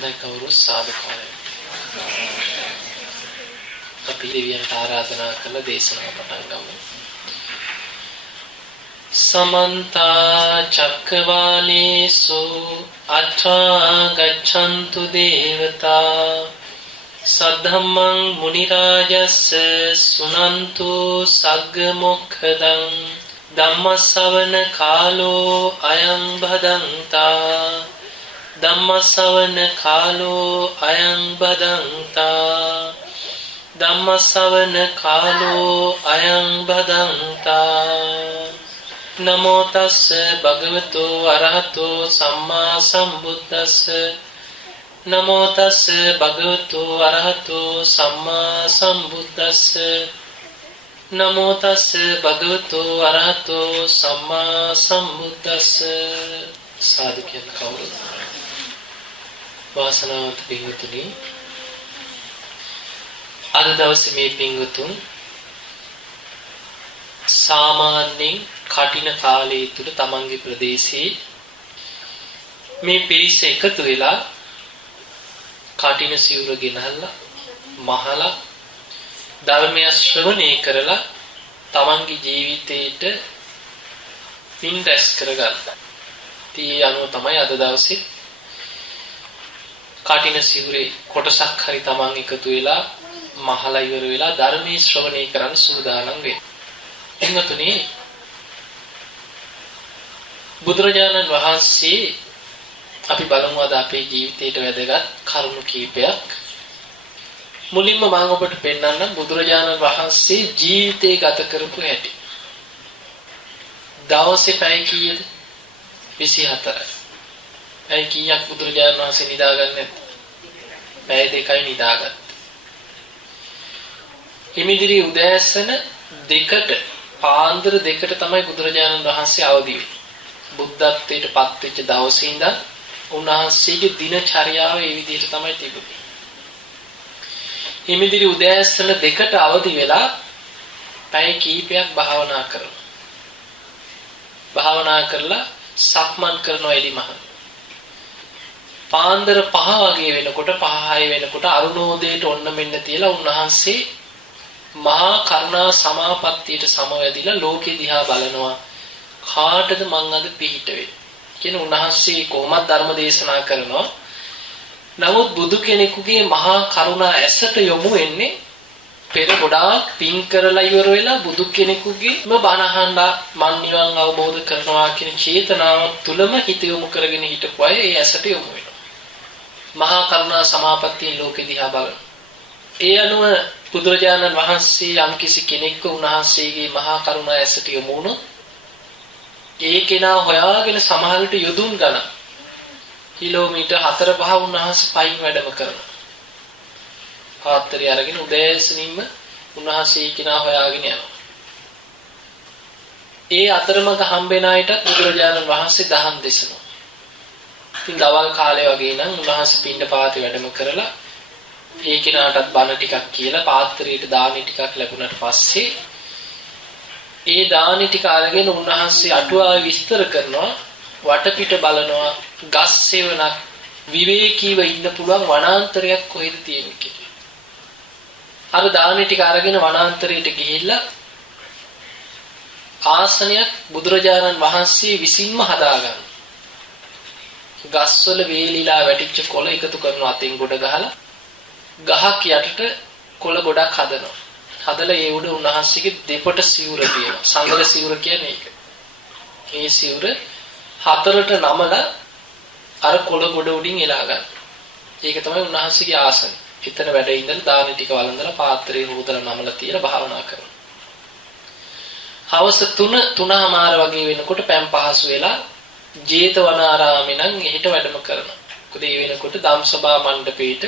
හොඳයි කවුරු සාදුකාරය. අපි දෙවියන්ට ආරාධනා කළ දේශනාව පටන් ගමු. සමන්ත චක්කවාලේසු අත්‍රා ගච්ඡන්තු දේවතා සද්ධම්මං මුනි රාජස්ස සුනන්තු සග්ග මොක්ඛදං ධම්මස්සවන කාලෝ අයං භදන්තා ධම්මස්සවන කාලෝ අයං භදන්තා ධම්මස්සවන කාලෝ අයං භදන්තා නමෝ තස්ස භගවතු අරහතෝ සම්මා සම්බුද්දස්ස නමෝ තස්ස භගවතු අරහතෝ සම්මා සම්බුද්දස්ස නමෝ තස්ස භගවතු අරහතෝ සම්මා සම්බුද්දස්ස. සාදු කියන කවුරුද? වාසනාවන්ත පින්වතුනි, අද දවසේ මේ පින්වතුන් සාමාන්‍යයෙන් කටින කාලය තුල තමන්ගේ ප්‍රදේශයේ මේ පිරිස එකතු වෙලා කටින සිවුර ගෙනහල්ලා මහලා ධර්මය ශ්‍රවණය කරලා තමන්ගේ ජීවිතේට පින් රැස් කරගන්න. ඒ අනුව තමයි අද දවසේ කටින සිවුරේ කොටසක් හරි තමන් එකතු වෙලා මහලා ඉවර වෙලා ධර්මයේ ශ්‍රවණය කරන්න සූදානම් වෙන්නේ. එන්නතුනේ බුදුරජාණන් වහන්සේ අපි බලමු අද අපේ ජීවිතයට වැදගත් කරුණු කීපයක්. මුලින්ම මම ඔබට පෙන්නන්නම් බුදුරජාණන් වහන්සේ ජීවිතේ ගත කරපු හැටි. දවසේ පැය කීයද? 24යි. පැය කීයක් බුදුරජාණන් වහන්සේ නිදාගන්නේ? පැය 2යි නිදාගත්තා. හිමිදිරි උදෑසන 2ට පාන්දර 2ට තමයි බුදුරජාණන් වහන්සේ අවදි වෙන්නේ. බුද්ධත්වයට පත් වෙච්ච දවසේ ඉඳන් උන්වහන්සේගේ දිනචර්යාව ඒ විදිහට තමයි තිබුණේ. හිමිදිරි උදෑසන 2ට අවදි වෙලා පැය කීපයක් භාවනා කරනවා. භාවනා කරලා සක්මන් කරනවා එලිමහන. පාන්දර 5 වගේ වෙනකොට 5:06 වෙනකොට අරුණෝදයට ඔන්න මෙන්න තියලා උන්වහන්සේ මහා කරුණා සමාපත්තියට සමවැදිලා ලෝකෙ දිහා බලනවා. කාටද මං අද පිහිට වෙන්නේ කියන උන්වහන්සේ කොහොමද ධර්ම දේශනා කරනවා. නමුත් බුදු කෙනෙකුගේ මහා කරුණා ඇසට යොමු වෙන්නේ පෙර ගොඩාක් පින් කරලා ඉවර වෙලා බුදු කෙනෙකුගේම බණ අහලා මන් නිවන් අවබෝධ කරනවා කියන චේතනාව තුලම හිත යොමු කරගෙන හිටපු අය ඒ ඇසට යොමු වෙනවා. මහා කරුණා සමාපත්තිය ලෝකෙ දිහා බලන. ඒ අනුව බුදුරජාණන් වහන්සේ යම්කිසි කෙනෙක්ව උන්වහන්සේගේ මහා කරුණා ඇසට යොමු වුණොත් ඒ කෙනා හොයාගෙන සමහරට යොදුන් ගණන් කිලෝමීටර් 4-5 උන්වහන්සේ පයින් වැඩම කරනවා. පාත්‍රය අරගෙන උදෑසනින්ම උන්වහන්සේ කෙනා හොයාගෙන යනවා. ඒ අතරමඟ හම්බෙන අයටත් බුදුරජාණන් වහන්සේ දහම් දෙසනවා. ඉතින් දවල් කාලේ වගේ නම් උන්වහන්සේ පින්ඩපාතේ වැඩම කරලා ඒ කෙනාටත් බණ ටිකක් කියලා පාත්‍රයට දානි ටිකක් ලැබුණාට පස්සේ ඒ දානි ටික අරගෙන උන්වහන්සේ අටුවාවේ විස්තර කරනවා. වටපිට බලනවා. ගස් සෙවණක් විවේකීව ඉන්න පුළුවන් වනාන්තරයක් කොහෙද තියෙන්නේ කියලා. අර දානි ටික අරගෙන වනාන්තරයට ගිහිල්ලා ආසනයක් බුදුරජාණන් වහන්සේ විසින්ම හදාගන්න. ගස්වල වේලිලා වැටිච්ච කොළ එකතු කරන අතින් ගොඩ ගහලා ගහක් යටට කොළ ගොඩක් හදනවා. හදලා ඒ උඩ උන්වහන්සේගේ දෙපට සිවුර තියෙනවා. සංගල සිවුර කියන්නේ ඒක. මේ සිවුර 4ට නමලා අර කොළ ගොඩ උඩින් එලා ගන්න. ඒක තමයි උන්වහන්සේගේ ආසනය. එතන වැඩ ඉඳලා දානි ටික වළඳලා පාත්‍රේ හොදලා නමලා තියලා භාවනා කරනවා. හවස 3:00 වගේ වෙනකොට පැම් පහසු වෙලා ජේතවනාරාමේ නම් එහෙට වැඩම කරනවා. මොකද ඒ වෙනකොට ධම්සභා මණ්ඩපේට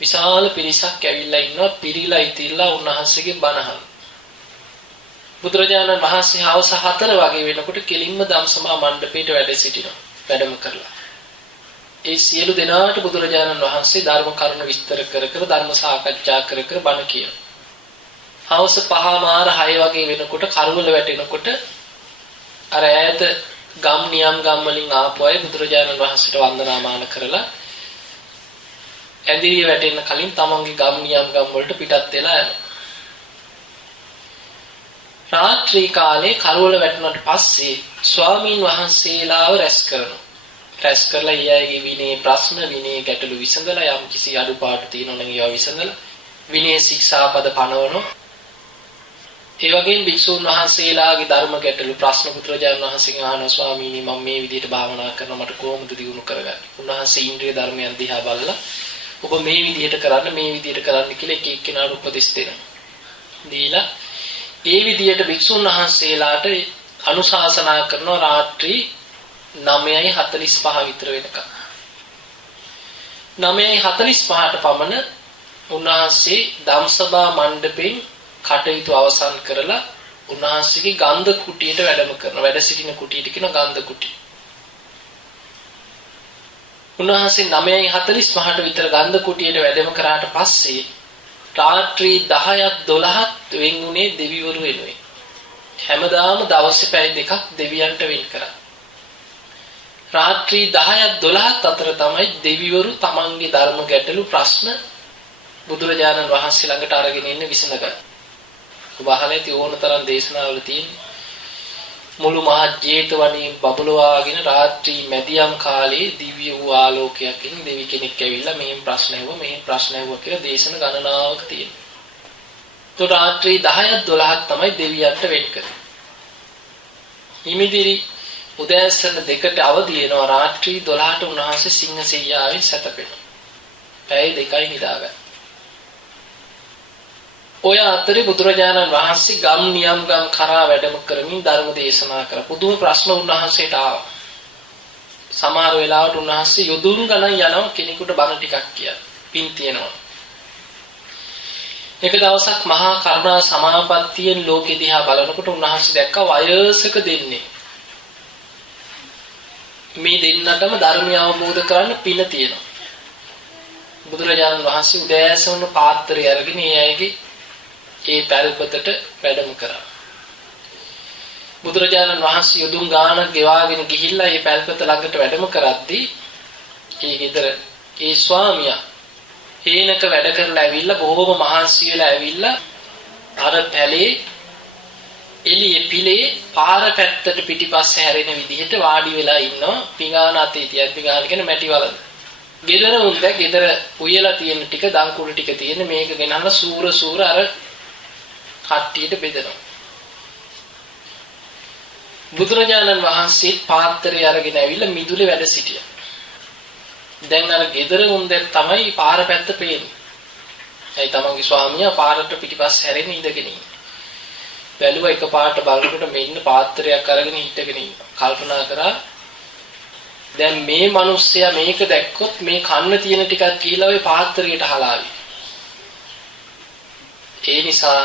විශාල පිරිසක් ඇවිල්ලා ඉන්නවා. පිරිලා ඉතිරිලා උන්වහන්සේගේ බණ අහන. බුදුරජාණන් වහන්සේ හවස 4 වගේ වෙනකොට කෙලින්ම ධම්සභා මණ්ඩපේට වැඩ සිටිනවා. වැඩම කරලා ඒ සියලු දෙනාට බුදුරජාණන් වහන්සේ ධර්ම කරුණු විස්තර කර කර ධර්ම සාකච්ඡා කර කර බණ කියනවා. හවස 5:06 වගේ වෙනකොට කරවල වැටෙනකොට අර ඈත ගම් නියම් ගම් වලින් ආපු අය බුදුරජාණන් වහන්සේට වන්දනාමාන කරලා ඇඳිරිය වැටෙන්න කලින් තමන්ගේ ගම් නියම් ගම් වලට පිටත් වෙලා යනවා. රාත්‍රී කාලේ කරවල වැටුණාට පස්සේ ස්වාමීන් වහන්සේලාව රැස් කරනවා. රැස් කරලා ඊයගේ විනය ප්‍රශ්න විනය ගැටලු විසඳලා යම් කිසි අඩුපාඩු තියෙනවා නම් ඒවා විසඳලා විනය ශික්ෂාපද පනවනවා. ඒ වගේම භික්ෂුන් වහන්සේලාගේ ධර්ම ගැටලු ප්‍රශ්න පුත්‍රජාන වහන්සේගෙන් අහනවා ස්වාමීනි මම මේ විදිහට භාවනා කරනවා මට කොහොමද දියුණු කරගන්නේ? උන්වහන්සේ ඉන්ද්‍රිය ධර්මයන් දිහා බලලා ඔබ මේ විදිහට කරන්න මේ විදිහට කරන්න කියලා එක එක්කෙනාට උපදෙස් දෙනවා. දීලා ඒ විදිහට භික්ෂුන් වහන්සේලාට අනුශාසනා කරනවා රාත්‍රී 9:45 විතර වෙනකම්. 9:45ට පමණ උන්වහන්සේ ධම්සභා මණ්ඩපෙන් කටයුතු අවසන් කරලා උන්වහන්සේගේ ගන්ධ කුටියට වැඩම කරනවා. වැඩ සිටින කුටියට කියන ගන්ධ කුටිය. උන්වහන්සේ 9:45ට විතර ගන්ධ කුටියට වැඩම කරාට පස්සේ රාත්‍රී 10ක් 12ක් වෙන්ුනේ දෙවිවරු වෙනුවෙන්. හැමදාම දවසේ පැය දෙකක් දෙවියන්ට වෙන් කරා. රාත්‍රී 10ක් 12ක් අතර තමයි දෙවිවරු තමන්ගේ ධර්ම ගැටලු ප්‍රශ්න බුදුරජාණන් වහන්සේ ළඟට අරගෙන ඉන්න විසඳගන්න. ඔබ අහලා ඇති ඕනතරම් දේශනාවල තියෙන මුළු මහත් ජේතවනයේ බබලවාගෙන රාත්‍රී මැදියම් කාලේ දිව්‍ය වූ ආලෝකයකින් දෙවි කෙනෙක් ඇවිල්ලා මෙහෙම ප්‍රශ්න ඇහුවා මෙහෙම ප්‍රශ්න ඇහුවා කියලා දේශන ගණනාවක් තියෙනවා. તો රාත්‍රී 10ක් 12ක් තමයි දෙවියන්ට වෙන් කරන්නේ. හිමිදිරි උදෑසන 2ට අවදි වෙනවා රාත්‍රී 12ට උන්වහන්සේ සිංහසෙයියාවෙන් සැතපෙනවා. පැය දෙකයි නිදාගන්න. ඔය අතරේ බුදුරජාණන් වහන්සේ ගම් නියම් ගම් කරා වැඩම කරමින් ධර්ම දේශනා කර පුදුම ප්‍රශ්න උන්වහන්සේට ආවා. සමහර වෙලාවට උන්වහන්සේ යොදුන් ගණන් යනවා කෙනෙකුට බණ ටිකක් කියලා. පින් තියෙනවා. එක දවසක් මහා කරුණා සමාපත්තියෙන් ලෝකෙ දිහා බලනකොට උන්වහන්සේ දැක්කා වයසක දෙන්නේ. මේ දෙන්නටම ධර්මය අවබෝධ කරන්න පින තියෙනවා. බුදුරජාණන් වහන්සේ උදෑසන පාත්‍රය අරගෙන ඒ අයගේ ඒ පැල්පතට වැඩම කරා. බුදුරජාණන් වහන්සේ යොදුන් ගානක් ගෙවාගෙන ගිහිල්ලා මේ පැල්පත ළඟට වැඩම කරද්දී ඒ ගෙදර ඒ ස්වාමියා හේනක වැඩ කරලා ඇවිල්ලා බොහෝම මහන්සි වෙලා ඇවිල්ලා අර පැලේ එළියේ පිළේ පාර පැත්තට පිටිපස්සේ හැරෙන විදිහට වාඩි වෙලා ඉන්නවා. පිඟාන අතේ තියන් පිඟාන කියන්නේ මැටි වලද. ගෙදර උන්ද ගෙදර උයලා තියෙන ටික දංකුළු ටික තියෙන මේක ගෙනල්ලා සූර අර කට්ටියට බෙදනවා. බුදුරජාණන් වහන්සේ පාත්‍රය අරගෙන ඇවිල්ලා මිදුලේ වැඩ සිටියා. දැන් අර ගෙදර උන්ද තමයි පාර පැත්ත පේන්නේ. ඒ තමන්ගේ ස්වාමියා පාරට පිටිපස්ස හැරෙන ඉඳගෙන ඉන්නේ. බැලුවා එකපාරට බලනකොට මෙන්න පාත්‍රයක් අරගෙන හිටගෙන ඉන්නවා. කල්පනා කරා දැන් මේ මිනිස්සයා මේක දැක්කොත් මේ කන්න තියෙන ටිකක් කියලා ওই පාත්‍රයට හලාවි. ඒ නිසා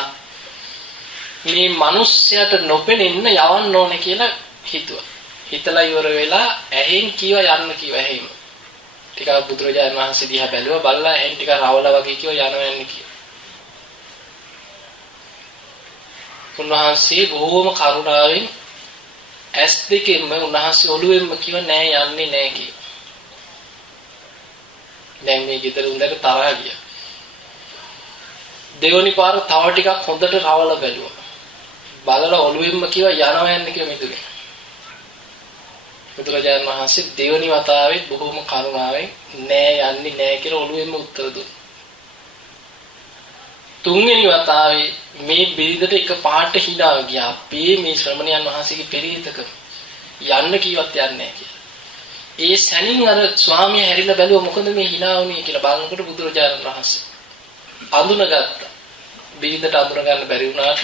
මේ මිනිස්සයාට නොපෙනෙන්න යවන්න ඕනේ කියලා හිතුවා. හිතලා ඉවර වෙලා ඇහෙන් කීවා යන්න කීවා ඇහෙම. ටිකක් බුදුරජාණන් වහන්සේ දිහා බැලුවා බලලා ඇහෙන් ටිකක් රවලා වගේ කිව්වා යනවා යන්න කියලා. උන්වහන්සේ බොහෝම කරුණාවෙන් ඇස් දෙකෙන්ම උන්වහන්සේ ඔළුවෙන්ම කිව්ව නෑ යන්නේ නෑ කියලා. දැන් මේ ගෙදර උන්දට තරහ ගියා. දෙවනි පාර තව ටිකක් හොඳට රවලා බැලුවා. බලලා ඔළුවෙන්ම කිව්ව යනවා යන්න කියලා මිදුනේ. බුදුරජාණන් වහන්සේ දෙවනි වතාවෙත් බොහෝම කරුණාවෙන් නෑ යන්නේ නෑ කියලා ඔළුවෙන්ම උත්තර දුන්නා. තුන්වෙනි වතාවේ මේ බිරිඳට එක පාට hina ගියා. අපේ මේ ශ්‍රමණයන් වහන්සේගේ පෙරේතකම යන්න කීවත් යන්නේ නැහැ කියලා. ඒ සැනින් අර ස්වාමියා හැරිලා බැලුවා මොකද මේ hina වුනේ කියලා බලනකොට බුදුරජාණන් වහන්සේ අඳුනගත්තා. බිරිඳට අඳුන ගන්න බැරි වුණාට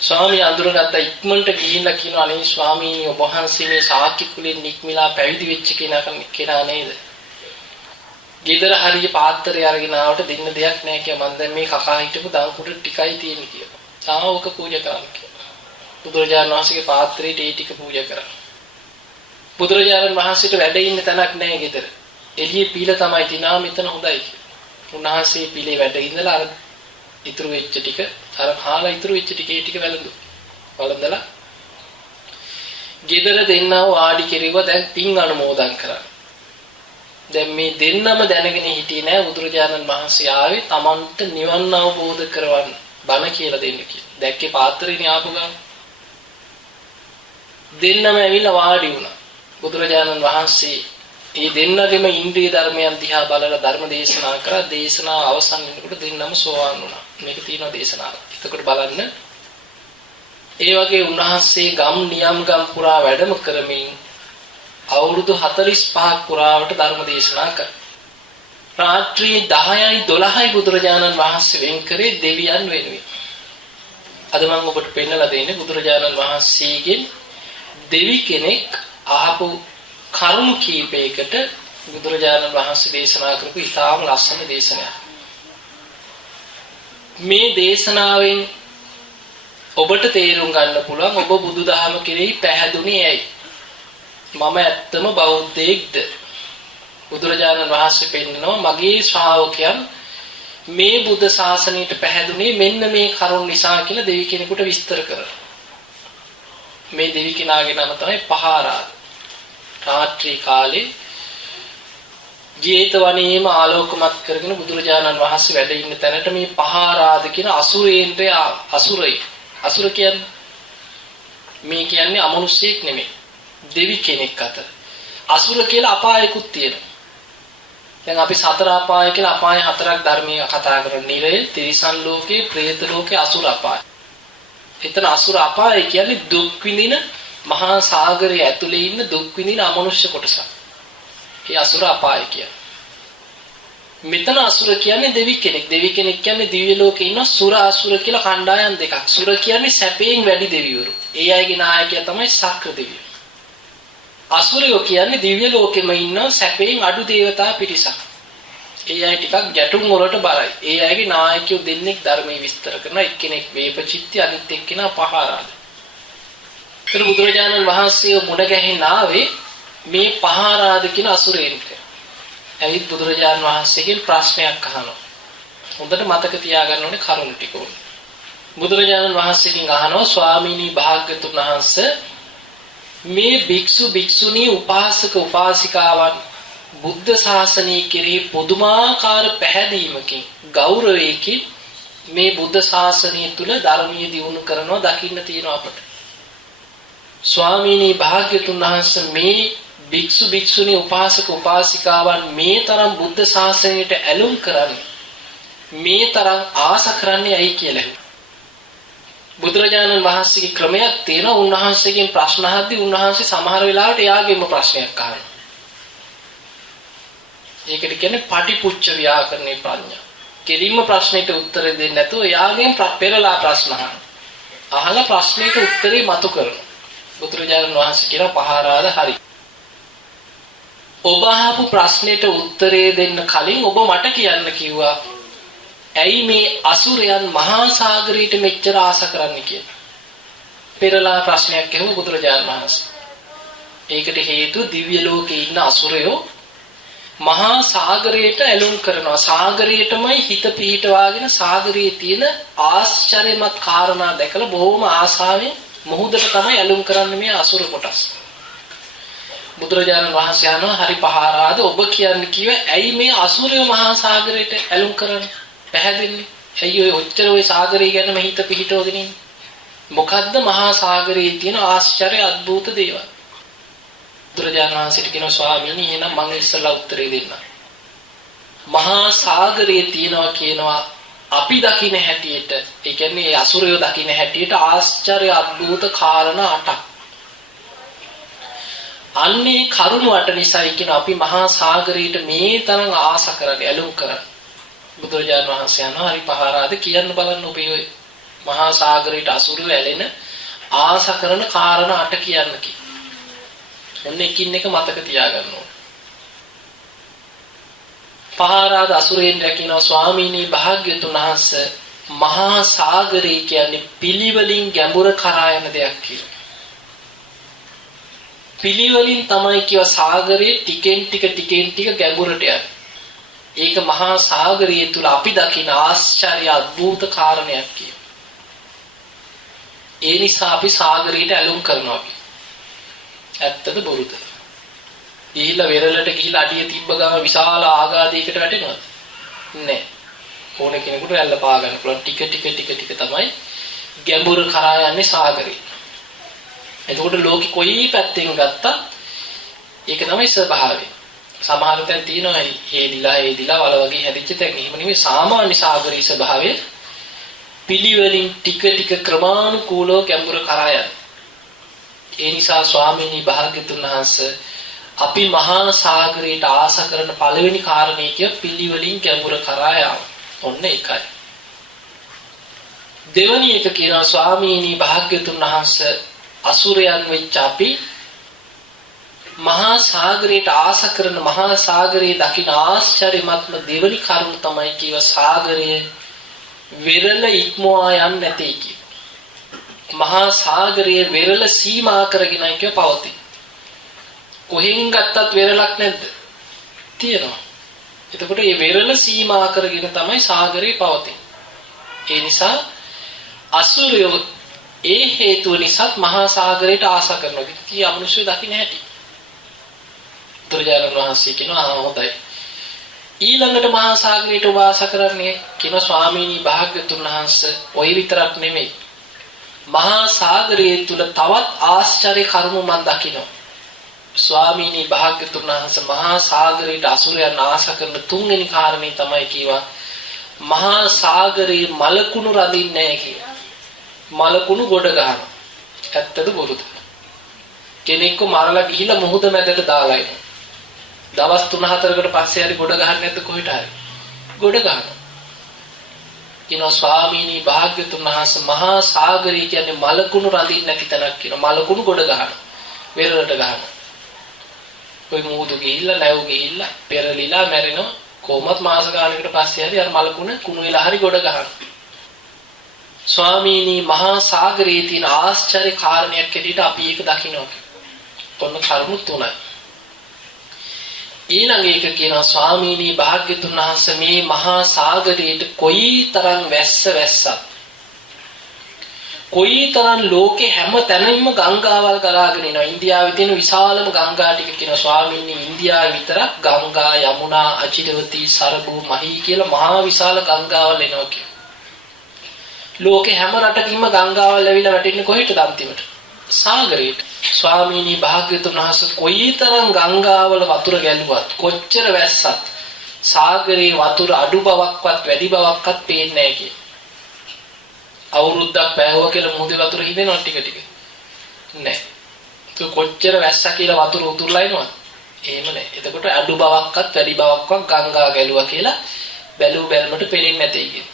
ස්වාමියා අඳුනගත්තා. ඉක්මනට ගිහිල්ලා කියනවා අනේ ස්වාමීනි ඔබ වහන්සේ මේ ශාක්‍ය කුලෙන් නික්මිලා පැවිදි වෙච්ච කෙනා නේද? ගෙදර හරිය පාත්‍රය අරගෙන ආවට දෙන්න දෙයක් නැහැ කියලා මම දැන් මේ කකා හිටපු දංකුඩ ටිකයි තියෙන්නේ කියලා. සාවක පූජා කරන්න කියලා. බුදුරජාණන් වහන්සේගේ පාත්‍රයට ඒ ටික පූජා කරා. බුදුරජාණන් වහන්සේට වැඩ ඉන්න තැනක් නැහැ ගෙදර. එළියේ පීල තමයි තිනා මෙතන හොඳයි කියලා. උන්වහන්සේ පීලේ වැඩ ඉඳලා අර ඉතුරු වෙච්ච ටික අර කාලා ඉතුරු වෙච්ච ටික ඒ ටික වළඳලා ගෙදර දෙන්නව ආඩි කෙරෙව්වා දැන් පින් අනුමෝදන් කරා. දැන් මේ දෙන්නම දැනගෙන හිටියේ නෑ බුදුරජාණන් වහන්සේ ආවේ Tamanට නිවන් අවබෝධ කරවන්න බණ කියලා දෙන්න කියලා. දැක්කේ පාත්‍රේනේ ආපු ගමන්. දෙන්නම ඇවිල්ලා වාඩි වුණා. බුදුරජාණන් වහන්සේ මේ දෙන්නගෙම ඉන්ද්‍රිය ධර්මයන් දිහා බලලා ධර්ම දේශනා කරා. දේශනාව අවසන් වෙනකොට දෙන්නම සෝවාන් වුණා. මේක තියෙනවා දේශනාව. එතකොට බලන්න ඒ වගේ උන්වහන්සේ ගම් නියම් ගම් පුරා වැඩම කරමින් අවුරුදු 45ක් පුරාවට ධර්ම දේශනා කළා. රාත්‍රී 10යි 12යි බුදුරජාණන් වහන්සේ වෙන් කරේ දෙවියන් වෙනුවෙන්. අද මම ඔබට පෙන්නලා දෙන්නේ බුදුරජාණන් වහන්සේගෙන් දෙවි කෙනෙක් අහපු කරුණු කීපයකට බුදුරජාණන් වහන්සේ දේශනා කරපු ඉතාම ලස්සන දේශනයක්. මේ දේශනාවෙන් ඔබට තේරුම් ගන්න පුළුවන් ඔබ බුදුදහම කෙරෙහි පැහැදුනේ ඇයි? මම ඇත්තම බෞද්ධයෙක්ද? බුදුරජාණන් වහන්සේ පෙන්නනවා මගේ ශ්‍රාවකයන් මේ බුද්ධ ශාසනයට පැහැදුනේ මෙන්න මේ කරුණ නිසා කියලා දෙවි කෙනෙකුට විස්තර කරනවා. මේ දෙවි කෙනාගේ නම තමයි පහාරාද. රාත්‍රී කාලේ ජේතවනයේම ආලෝකමත් කරගෙන බුදුරජාණන් වහන්සේ වැඩ ඉන්න තැනට මේ පහාරාද කියන අසුරේන්ද්‍රය අසුරයි. අසුර කියන්නේ මේ කියන්නේ අමනුෂ්‍යෙක් නෙමෙයි. දෙවි කෙනෙක් අතර. අසුර කියලා අපායකුත් තියෙනවා. දැන් අපි සතර අපාය කියලා අපාය හතරක් ධර්මයේ කතා කරන නිරය, තිරිසන් ලෝකේ, പ്രേත ලෝකේ, අසුර අපාය. එතන අසුර අපාය කියන්නේ දුක් විඳින මහා සාගරයේ ඇතුලේ ඉන්න දුක් විඳින අමනුෂ්‍ය කොටසක්. ඒ අසුර අපාය කියන්නේ. මෙතන අසුර කියන්නේ දෙවි කෙනෙක්. දෙවි කෙනෙක් කියන්නේ දිව්‍ය ලෝකේ ඉන්න සුර අසුර කියලා කණ්ඩායම් දෙකක්. සුර කියන්නේ සැපයෙන් වැඩි දෙවිවරු. ඒ අයගේ නායකයා තමයි ශක්‍ර දෙවියෝ. අසුරයෝ කියන්නේ දිව්‍ය ලෝකෙම ඉන්න සැපයෙන් අඩු දේවතා පිරිසක්. ඒ අය ටිකක් ගැටුම් වලට බරයි. ඒ අයගේ නායකයෝ දෙන්නෙක් ධර්මයේ විස්තර කරන එක්කෙනෙක් වේපචිත්ති අනිත් එක්කෙනා පහාරාද. ඒතර බුදුරජාණන් වහන්සේ මුණ ගැහෙන්න ආවේ මේ පහාරාද කියන අසුරේන්ට. ඇවිත් බුදුරජාණන් වහන්සේගෙන් ප්‍රශ්නයක් අහනවා. හොඳට මතක තියාගන්න ඕනේ කරුණු ටික උනේ. බුදුරජාණන් වහන්සේගෙන් අහනවා ස්වාමීනි භාග්‍යතුන් වහන්සේ මේ භික්ෂු භික්ෂුණී උපාසක උපාසිකාවන් බුද්ධ ශාසනය කෙරෙහි පුදුමාකාර පැහැදීමකින් ගෞරවයකින් මේ බුද්ධ ශාසනය තුල ධර්මීය දියුණු කරනවා දකින්න තියෙනවා අපට. ස්වාමීනි භාග්‍යතුන් වහන්සේ මේ භික්ෂු භික්ෂුණී උපාසක උපාසිකාවන් මේ තරම් බුද්ධ ශාසනයට ඇලුම් කරන්නේ මේ තරම් ආස කරන්නේ ඇයි කියලා. බුදුරජාණන් වහන්සේගේ ක්‍රමයක් තියෙනවා. උන්වහන්සේගෙන් ප්‍රශ්න අහද්දී උන්වහන්සේ සමහර වෙලාවට එයාගෙම ප්‍රශ්නයක් අහනවා. ඒකට කියන්නේ පටිපුච්ච ව්‍යාකරණේ ප්‍රඥා. කෙලින්ම ප්‍රශ්නෙට උත්තර දෙන්නේ නැතුව එයාගෙන් පෙරලා ප්‍රශ්න අහනවා. අහලා ප්‍රශ්නෙට උත්තරේ මතු කරනවා. බුදුරජාණන් වහන්සේ කියන පහාරාද හරි. ඔබ අහපු ප්‍රශ්නෙට උත්තරේ දෙන්න කලින් ඔබ මට කියන්න කිව්වා ඇයි මේ අසුරයන් මහා සාගරයට මෙච්චර ආස කරන්නේ කියලා. පෙරලා ප්‍රශ්නයක් ඇහුව බුදුරජාණන් වහන්සේ. ඒකට හේතුව දිව්‍ය ලෝකේ ඉන්න අසුරයෝ මහා සාගරයට ඇලුම් කරනවා. සාගරයටමයි හිත පිහිටවාගෙන සාගරයේ තියෙන ආශ්චර්යමත් කාරණා දැකලා බොහොම ආසාවෙන් මොහොතට තමයි ඇලුම් කරන්නේ මේ අසුර කොටස්. බුදුරජාණන් වහන්සේ අහනවා හරි පහාරාද ඔබ කියන්නේ කිව්ව ඇයි මේ අසුරයෝ මහා සාගරයට ඇලුම් කරන්නේ? පැහැදිලි. ඇයි ඔය ඔච්චර ඔය සාගරය ගැනම හිත පිහිටවගෙන ඉන්නේ? මොකද්ද මහා සාගරයේ තියෙන ආශ්චර්ය අద్భుත දේවල්? බුදුරජාණන් වහන්සේට කියනවා ස්වාමීනි එහෙනම් මම ඉස්සෙල්ලා උත්තරේ දෙන්නම්. මහා සාගරයේ තියෙනවා කියනවා අපි දකින්න හැටියට, ඒ කියන්නේ ඒ අසුරයෝ දකින්න හැටියට ආශ්චර්ය අద్భుත කාරණා 8ක්. අන්නේ කරුණ 8 නිසායි කියන අපි මහා සාගරයට මේ තරම් ආස කරන්නේ ඇලුම් කරන්නේ. බුදුරජාණන් වහන්සේ අහනවා හරි පහාරාද කියන්න බලන්න ඔබේ ඔය මහා සාගරයට අසුරයෝ ඇලෙන ආස කරන කාරණා 8 කියන්න කි. ඔන්න එකින් එක මතක තියාගන්න ඕනේ. පහාරාද අසුරෙන් රැකිනවා ස්වාමීනි භාග්‍යතුන් වහන්සේ මහා සාගරය කියන්නේ පිළිවෙලින් ගැඹුර කරා යන දෙයක් කියලා. පිළිවෙලින් තමයි කියව සාගරයේ ටිකෙන් ටික ගැඹුරට යන්නේ. ඒක මහා සාගරයේ තුල අපි දකින ආශ්චර්ය අద్భుත කාරණයක් කියන. ඒ නිසා අපි සාගරයට ඇලුම් කරනවා. ඇත්තද බොරුද? ගිහිල්ලා වෙරළට ගිහිල්ලා අඩිය තිබ්බ ගම විශාල ආගාධයකට වැටෙනවද? නෑ. ඕන කෙනෙකුට රැල්ල පා ගන්න පුළුවන්. ටික තමයි ගැඹුරු කරා යන්නේ සාගරේ. එතකොට ලෝකෙ කොයි පැත්තෙන් ගත්තත් ඒක තමයි ස්වභාවය. සමහර තැන් තියෙනවා හේදිලා වල වගේ හැදිච්ච තැන්. එහෙම නෙමෙයි සාමාන්‍ය සාගරී ස්වභාවය පිළිවෙලින් ටික ක්‍රමානුකූලව ගැඹුරු කරා යන. ඒ නිසා ස්වාමීනි භාග්‍යතුන් වහන්සේ අපි මහා සාගරයට ආස කරන පළවෙනි කාරණේ කිය පිළිවෙලින් ගැඹුරු කරා යාම. ඔන්න ඒකයි. දෙවැනි එක කියනවා ස්වාමීනි භාග්‍යතුන් වහන්සේ අසුරයන් වෙච්ච අපි මහා සාගරයට ආස කරන මහා සාගරයේ දකින ආශ්චර්යමත්ම දෙවනි කරුණ තමයි කියව සාගරයේ වෙරළ ඉක්මවා යන්නේ නැtei කිය. මහා සාගරයේ වෙරළ සීමා කරගෙනයි කිය පවතී. කොහෙන් ගත්තත් වෙරළක් නැද්ද? තියෙනවා. එතකොට මේ වෙරළ සීමා කරගෙන තමයි සාගරේ පවතින්නේ. ඒ නිසා අසුරයෝ ඒ හේතුව නිසා මහා සාගරයට ආස කරනවා. ඉතින් අමනුෂ්‍ය දකින්න හැටි. බුදුරජාණන් වහන්සේ කියනවා හොඳයි. ඊළඟට මහා සාගරයට වාස කරන්නේ කියන ස්වාමීනි භාග්‍යතුන් වහන්සේ ඔය විතරක් නෙමෙයි. මහා සාගරයේ තුල තවත් ආශ්චර්ය කරුණු මම දකිනවා. ස්වාමීනි භාග්‍යතුන් වහන්සේ මහා සාගරයට අසුරයන් ආස කරන තුන්වෙනි කාරණේ තමයි කියවා මහා සාගරයේ මලකුණු රඳින්නේ නැහැ කියලා. මලකුණු ගොඩ ගන්නවා. ඇත්තද බොරුද? කෙනෙක්ව මරලා ගිහිල්ලා මුහුද මැදට දාලා ඉන්න. දවස් 3-4කට පස්සේ හරි ගොඩ ගහන්නේ නැද්ද කොහෙට හරි? ගොඩ ගන්නවා. කියනවා ස්වාමීනි භාග්‍යතුන් වහන්සේ මහා සාගරය කියන්නේ මලකුණු රඳින්න නැති තැනක් කියනවා. මලකුණු ගොඩ ගන්නවා. වෙරළට ගන්නවා. ඔය මුහුදු ගිහිල්ලා නැව් ගිහිල්ලා පෙරලිලා මැරෙනවා. කොහොමත් මාස ගානකට පස්සේ හරි අර මලකුණ කුණු වෙලා හරි ගොඩ ගන්නවා. ස්වාමීනි මහා සාගරයේ තියෙන ආශ්චර්ය කාරණයක් ඇටියට අපි ඒක දකිනවා. ඔන්න කරුණු තුනයි. ඊළඟ එක කියනවා ස්වාමීනි භාග්‍යතුන් වහන්සේ මේ මහා සාගරයට කොයිතරම් වැස්සක් කොයිතරම් ලෝකේ හැම තැනින්ම ගංගාවල් ගලාගෙන එනවා. ඉන්දියාවේ තියෙන විශාලම ගංගා ටික කියනවා ස්වාමීනි ඉන්දියාවේ විතරක් ගංගා යමුනා අචිරවති සරබු මහී කියලා මහා විශාල ගංගාවල් එනවා කියනවා. ලෝකේ හැම රටකින්ම ගංගාවල් ඇවිල්ලා වැටෙන්නේ කොහෙටද අන්තිමට? සාගරයට. ස්වාමීනි භාග්‍යතුන් වහන්සේ කොයිතරම් ගංගාවල වතුර ගැලුවත් කොච්චර වැස්සත් සාගරේ වතුර අඩු බවක්වත් වැඩි බවක්වත් පේන්නේ නැහැ කිය. අවුරුද්දක් පැයව කියලා මුහුදේ වතුර හිදෙනවා ටික. නැහැ. તો කොච්චර වැස්සා කියලා වතුර උතුරලා එනවා. එහෙම නැහැ. එතකොට අඩු බවක්වත් වැඩි බවක්වත් ගංගා ගැලුවා කියලා බැලුමට පේන්නේ නැtei කිය.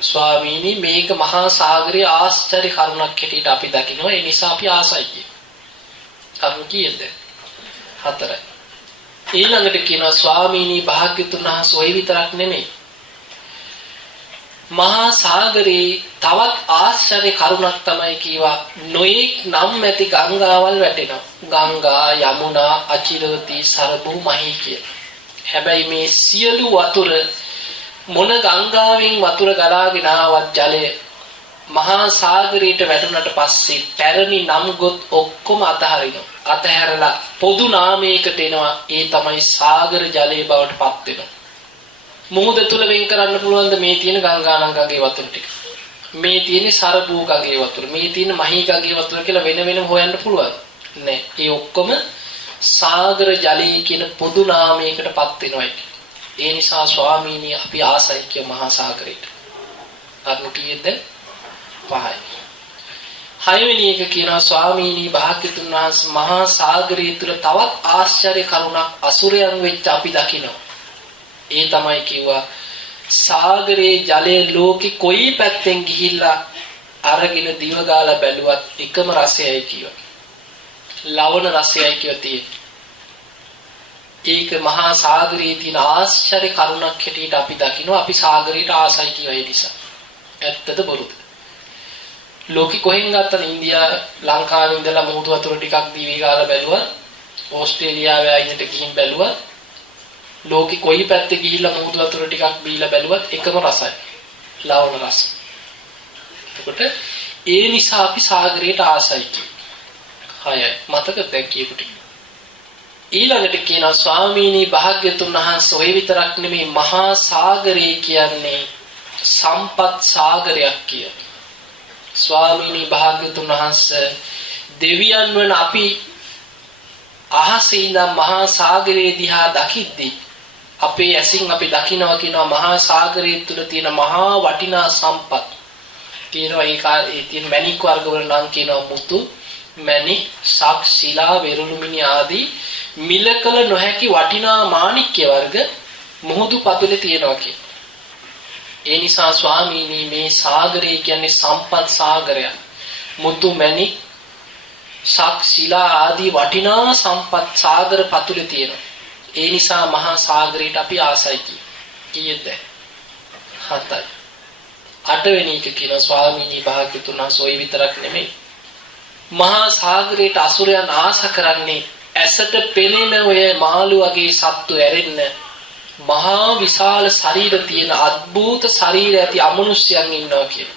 ස්වාමීනි මේක මහා සාගරයේ ආශ්චර්ය කරුණක් හැටියට අපි දකිනවා. ඒ නිසා අපි ආසයි කිය. කරුණ කීයද? 4යි. ඊළඟට කියනවා ස්වාමීනි භාග්‍යතුන් වහන්සේ ඔය විතරක් නෙමෙයි. මහා සාගරේ තවත් ආශ්චර්ය කරුණක් තමයි කීවා නොයෙක් නම් ඇති ගංගාවල් වැටෙනවා. ගංගා යමුනා අචිරවති සරබු මහී කිය. හැබැයි මේ සියලු වතුර මොන ගංගාවෙන් වතුර ගලාගෙන ආවත් ජලය මහා සාගරයට වැටුණට පස්සේ පැරණි නම් ගොත් ඔක්කොම අතහරිනවා. අතහැරලා පොදු නාමයකට එනවා. ඒ තමයි සාගර ජලයේ බවට පත් වෙනවා. මුහුද තුල වෙන් කරන්න පුළුවන්ද මේ තියෙන ගංගානංගගේ වතුර ටික? මේ තියෙන සරබූ ගඟේ වතුර, මේ තියෙන මහී ගඟේ වතුර කියලා වෙන හොයන්න පුළුවන් නෑ. ඒ ඔක්කොම සාගර ජලයේ කියන පොදු නාමයකට පත් වෙනවා. ඒ නිසා ස්වාමීනි අපි ආසයි කිය මහා සාගරයට. අරමුණ කීයද? 5යි. 6වෙනි එක කියනවා ස්වාමීනි භාග්‍යතුන් වහන්සේ මහා සාගරය තුල තවත් ආශ්චර්ය කරුණක් අසුරයන් වෙච්ච අපි දකිනවා. ඒ තමයි කිව්වා සාගරයේ ජලයේ ලෝකෙ කොයි පැත්තෙන් ගිහිල්ලා අරගෙන දිව ගාලා බැලුවත් එකම රසයයි කියව. ලවණ රසයයි කියතියි. ඒක මහා සාගරයේ තියෙන ආශ්චර්ය කරුණක් හැටියට අපි දකිනවා. අපි සාගරයට ආසයි කියව ඒ නිසා. ඇත්තද බොරුද? ලෝකෙ කොහෙන් ගත්තද ඉන්දියා ලංකාවේ ඉඳලා මුහුදු වතුර ටිකක් දිවි ගාලා බැලුවා. ඕස්ට්‍රේලියාවේ ආයින්ට ගිහින් බැලුවා. ලෝකෙ කොයි පැත්තේ ගිහිල්ලා මුහුදු වතුර ටිකක් බීලා බැලුවත් එකම රසයි. ලවණ රස. එතකොට ඒ නිසා අපි සාගරයට ආසයි කියනවා. 6යි. මතක දැන් කියපු ටික. ඊළඟට කියනවා ස්වාමීනි භාග්‍යතුන් වහන්සේ ඔය විතරක් නෙමෙයි මහා සාගරය කියන්නේ සම්පත් සාගරයක් කියලා. ස්වාමීනි භාග්‍යතුන් වහන්සේ දෙවියන් වන අපි අහසේ ඉඳන් මහා සාගරයේ දිහා දකිද්දී අපේ ඇසින් අපි දකිනවා කියනවා මහා සාගරයේ තුල තියෙන මහා වටිනා සම්පත් කියනවා. ඒ තියෙන මණික් වර්ග වල නම් කියනවා මුතු මණික් සක් ශිලා වෙරුළුමිණි ආදී මිලකල නොහැකි වටිනා මාණික්‍ය වර්ග මුහුදු පතුලේ තියෙනවා කියන. ඒ නිසා ස්වාමීනි මේ සාගරය කියන්නේ සම්පත් සාගරයක්. මුතු මණික් සක් ශිලා ආදී වටිනා සම්පත් සාගර පතුලේ තියෙනවා. ඒ නිසා මහා සාගරයට අපි ආසයි කීයද? 7යි. 8 වෙනි එක කියන ස්වාමීනි භාග්‍යතුන් වහන්සේ ඔය විතරක් නෙමෙයි. මහා සාගරයට අසුරයන් ආස කරන්නේ ඇසට පෙනෙන ඔය මාළු වගේ සත්තු ඇරෙන්න මහා විශාල ශරීර තියෙන අద్භූත ශරීර ඇති අමනුෂ්‍යයන් ඉන්නවා කියන.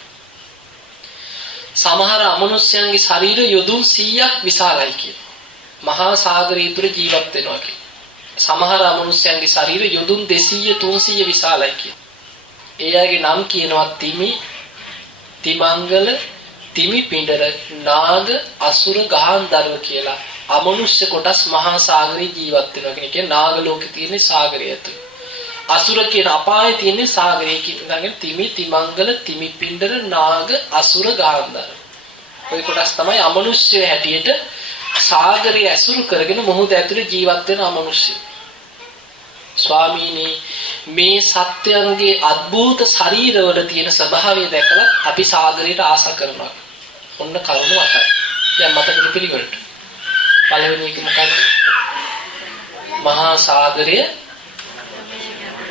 සමහර අමනුෂ්‍යයන්ගේ ශරීර යොදුන් 100ක් විශාලයි කියන. මහා සාගරයේ තුර ජීවත් වෙනවා කියන. සමහර අමනුෂ්‍යයන්ගේ ශරීර යොදුන් 200 300 විශාලයි කියන. ඒ අයගේ නම් කියනවා තිමි, තිමංගල, තිමි පිඬර, නාග, අසුර, ගහන්ධර්ව කියලා. අමනුෂ්‍ය කොටස් මහා සාගරේ ජීවත් වෙනවා කියන එක නාග ලෝකේ තියෙන සාගරය ඇතුළේ. අසුර කියන අපායේ තියෙන සාගරයේ කියන තිමි, තිමංගල, තිමි පිඬර, නාග, අසුර, ගහන්ධර්ව. ඔය කොටස් තමයි අමනුෂ්‍ය හැටියට සාගරය ඇසුරු කරගෙන මොහොත ඇතුළේ ජීවත් වෙන අමනුෂ්‍ය. ස්වාමීනි මේ සත්‍යයන්ගේ අద్භූත ශරීරවල තියෙන ස්වභාවය දැකලා අපි සාගරයට ආස කරනවා. ඔන්න කරුණ 8යි. දැන් මතකද පිළිවෙලට. පළවෙනි එක මොකක්ද? මහා සාගරය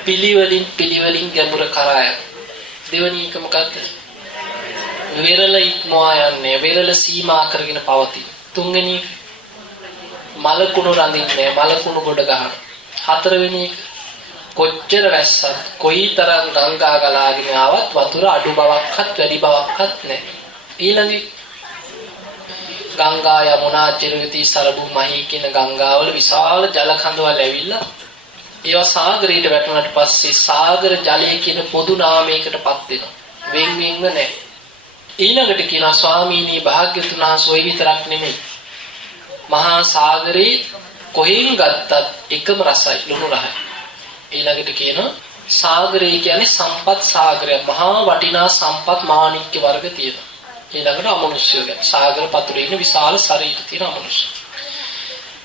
පිළිවෙලින් ගැඹුර කරා යන. දෙවෙනි එක මොකක්ද? වෙරළ ඉක්මවා යන්නේ. වෙරළ සීමා කරගෙන පවතින. තුන්වෙනි එක මලකුණු රඳින්නේ. මලකුණු ගොඩ ගන්න. හතරවෙනි එක කොච්චර වැස්සත් කොයිතරම් ගංගා ගලාගෙන ආවත් වතුර අඩු බවක්වත් වැඩි බවක්වත් නැහැ. ඊළඟ ගංගා යමුනා චිරවති සරබු මහී කියන ගංගාවල විශාල ජල කඳවල් ඇවිල්ලා ඒවා සාගරයට වැටුණාට පස්සේ සාගර ජලය කියන පොදු නාමයකටපත් වෙනවා. වෙන්වෙන්ව නැහැ. ඊළඟට කියනවා ස්වාමීනි භාග්‍යතුන් වහන්සේ ඔය විතරක් නෙමෙයි. මහා සාගරේ කොහෙන් ගත්තත් එකම රසයි ලුණු රහයි. ඊළඟට කියනවා සාගරය කියන්නේ සම්පත් සාගරය. මහා වටිනා සම්පත් මාණික්‍ය වර්ග තියෙනවා. ඊළඟට අමනුෂ්‍යය ගැන සාගර පතුලේ ඉන්න විශාල ශරීර තියෙන අමනුෂ්‍ය.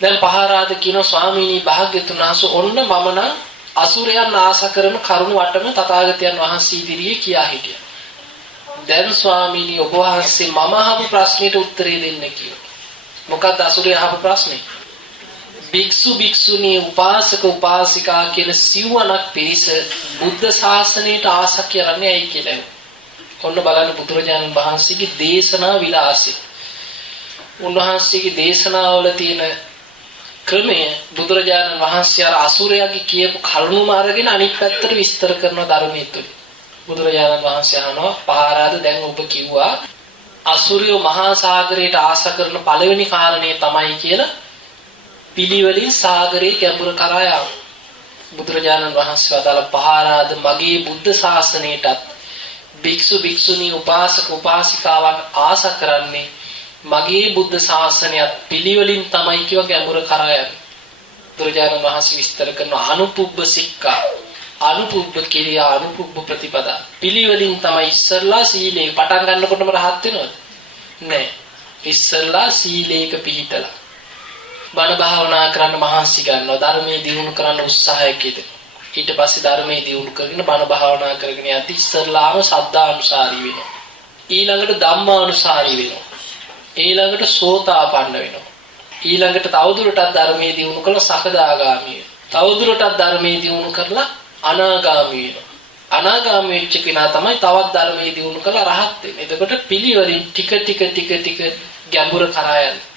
දැන් පහරාද කියනවා ස්වාමීනි භාග්‍යතුන් වහන්සේ ඔන්න මම නම් අසුරයන් ආස කරන කරුණ වටම තථාගතයන් වහන්සේ ඉදිරියේ කියා හිටියා. දැන් ස්වාමීනි ඔබ වහන්සේ මම අහපු ප්‍රශ්නෙට උත්තරේ දෙන්න කියලා. මොකක්ද අසුරය අහපු ප්‍රශ්නේ? භික්ෂු භික්ෂුණී උපාසක උපාසිකා කියන සිව්වනක් පිරිස බුද්ධ ශාසනයට ආස කරන්නේ ඇයි කියලා. ඔන්න බලන්න බුදුරජාණන් වහන්සේගේ දේශනා විලාසය. උන්වහන්සේගේ දේශනාවල තියෙන ක්‍රමය බුදුරජාණන් වහන්සේ අර අසුරයාගේ කියපු කරුණුම අරගෙන අනිත් පැත්තට විස්තර කරන ධර්මයේ තුල. බුදුරජාණන් වහන්සේ අහනවා පහරාද දැන් ඔබ කිව්වා අසුරයෝ මහා සාගරයට ආස කරන පළවෙනි කාරණේ තමයි කියලා පිළිවෙලින් සාගරයේ ගැඹුර කරා යාම. බුදුරජාණන් වහන්සේ වදාළ පහරාද මගේ බුද්ධ ශාසනයටත් භික්ෂු භික්ෂුණී උපාසක උපාසිකාවන් ආස කරන්නේ මගේ බුද්ධ ශාසනයත් පිළිවෙලින් තමයි කියව ගැඹුර කරා යන්නේ. බුදුරජාණන් වහන්සේ විස්තර කරන අනුපුබ්බ සික්ඛා අනුපුබ්බ කිරියා අනුපුබ්බ ප්‍රතිපදා පිළිවෙලින් තමයි ඉස්සල්ලා සීලේ පටන් ගන්නකොටම රහත් වෙනවද? නෑ. ඉස්සල්ලා සීලේක පිළිතලා බණ භාවනා කරන්න මහන්සි ගන්නවා. ධර්මයේ දියුණු කරන්න උත්සාහයක් යෙදෙනවා. ඊට පස්සේ ධර්මයේ දියුණු කරගෙන බණ භාවනා කරගෙන යද්දී ඉස්සල්ලාම සද්ධානුසාරී වෙනවා. ඊළඟට ධම්මානුසාරී වෙනවා. ඊළඟට සෝතාපන්න වෙනවා. ඊළඟට තවදුරටත් ධර්මයේ දියුණු කරලා සකදාගාමී වෙනවා. තවදුරටත් ධර්මයේ දියුණු කරලා අනාගාමී වෙනවා. අනාගාමී වෙච්ච කෙනා තමයි තවත් ධර්මයේ දියුණු කරලා රහත් වෙන්නේ. එතකොට පිළිවෙලින් ටික ගැඹුර කරා යන්නේ.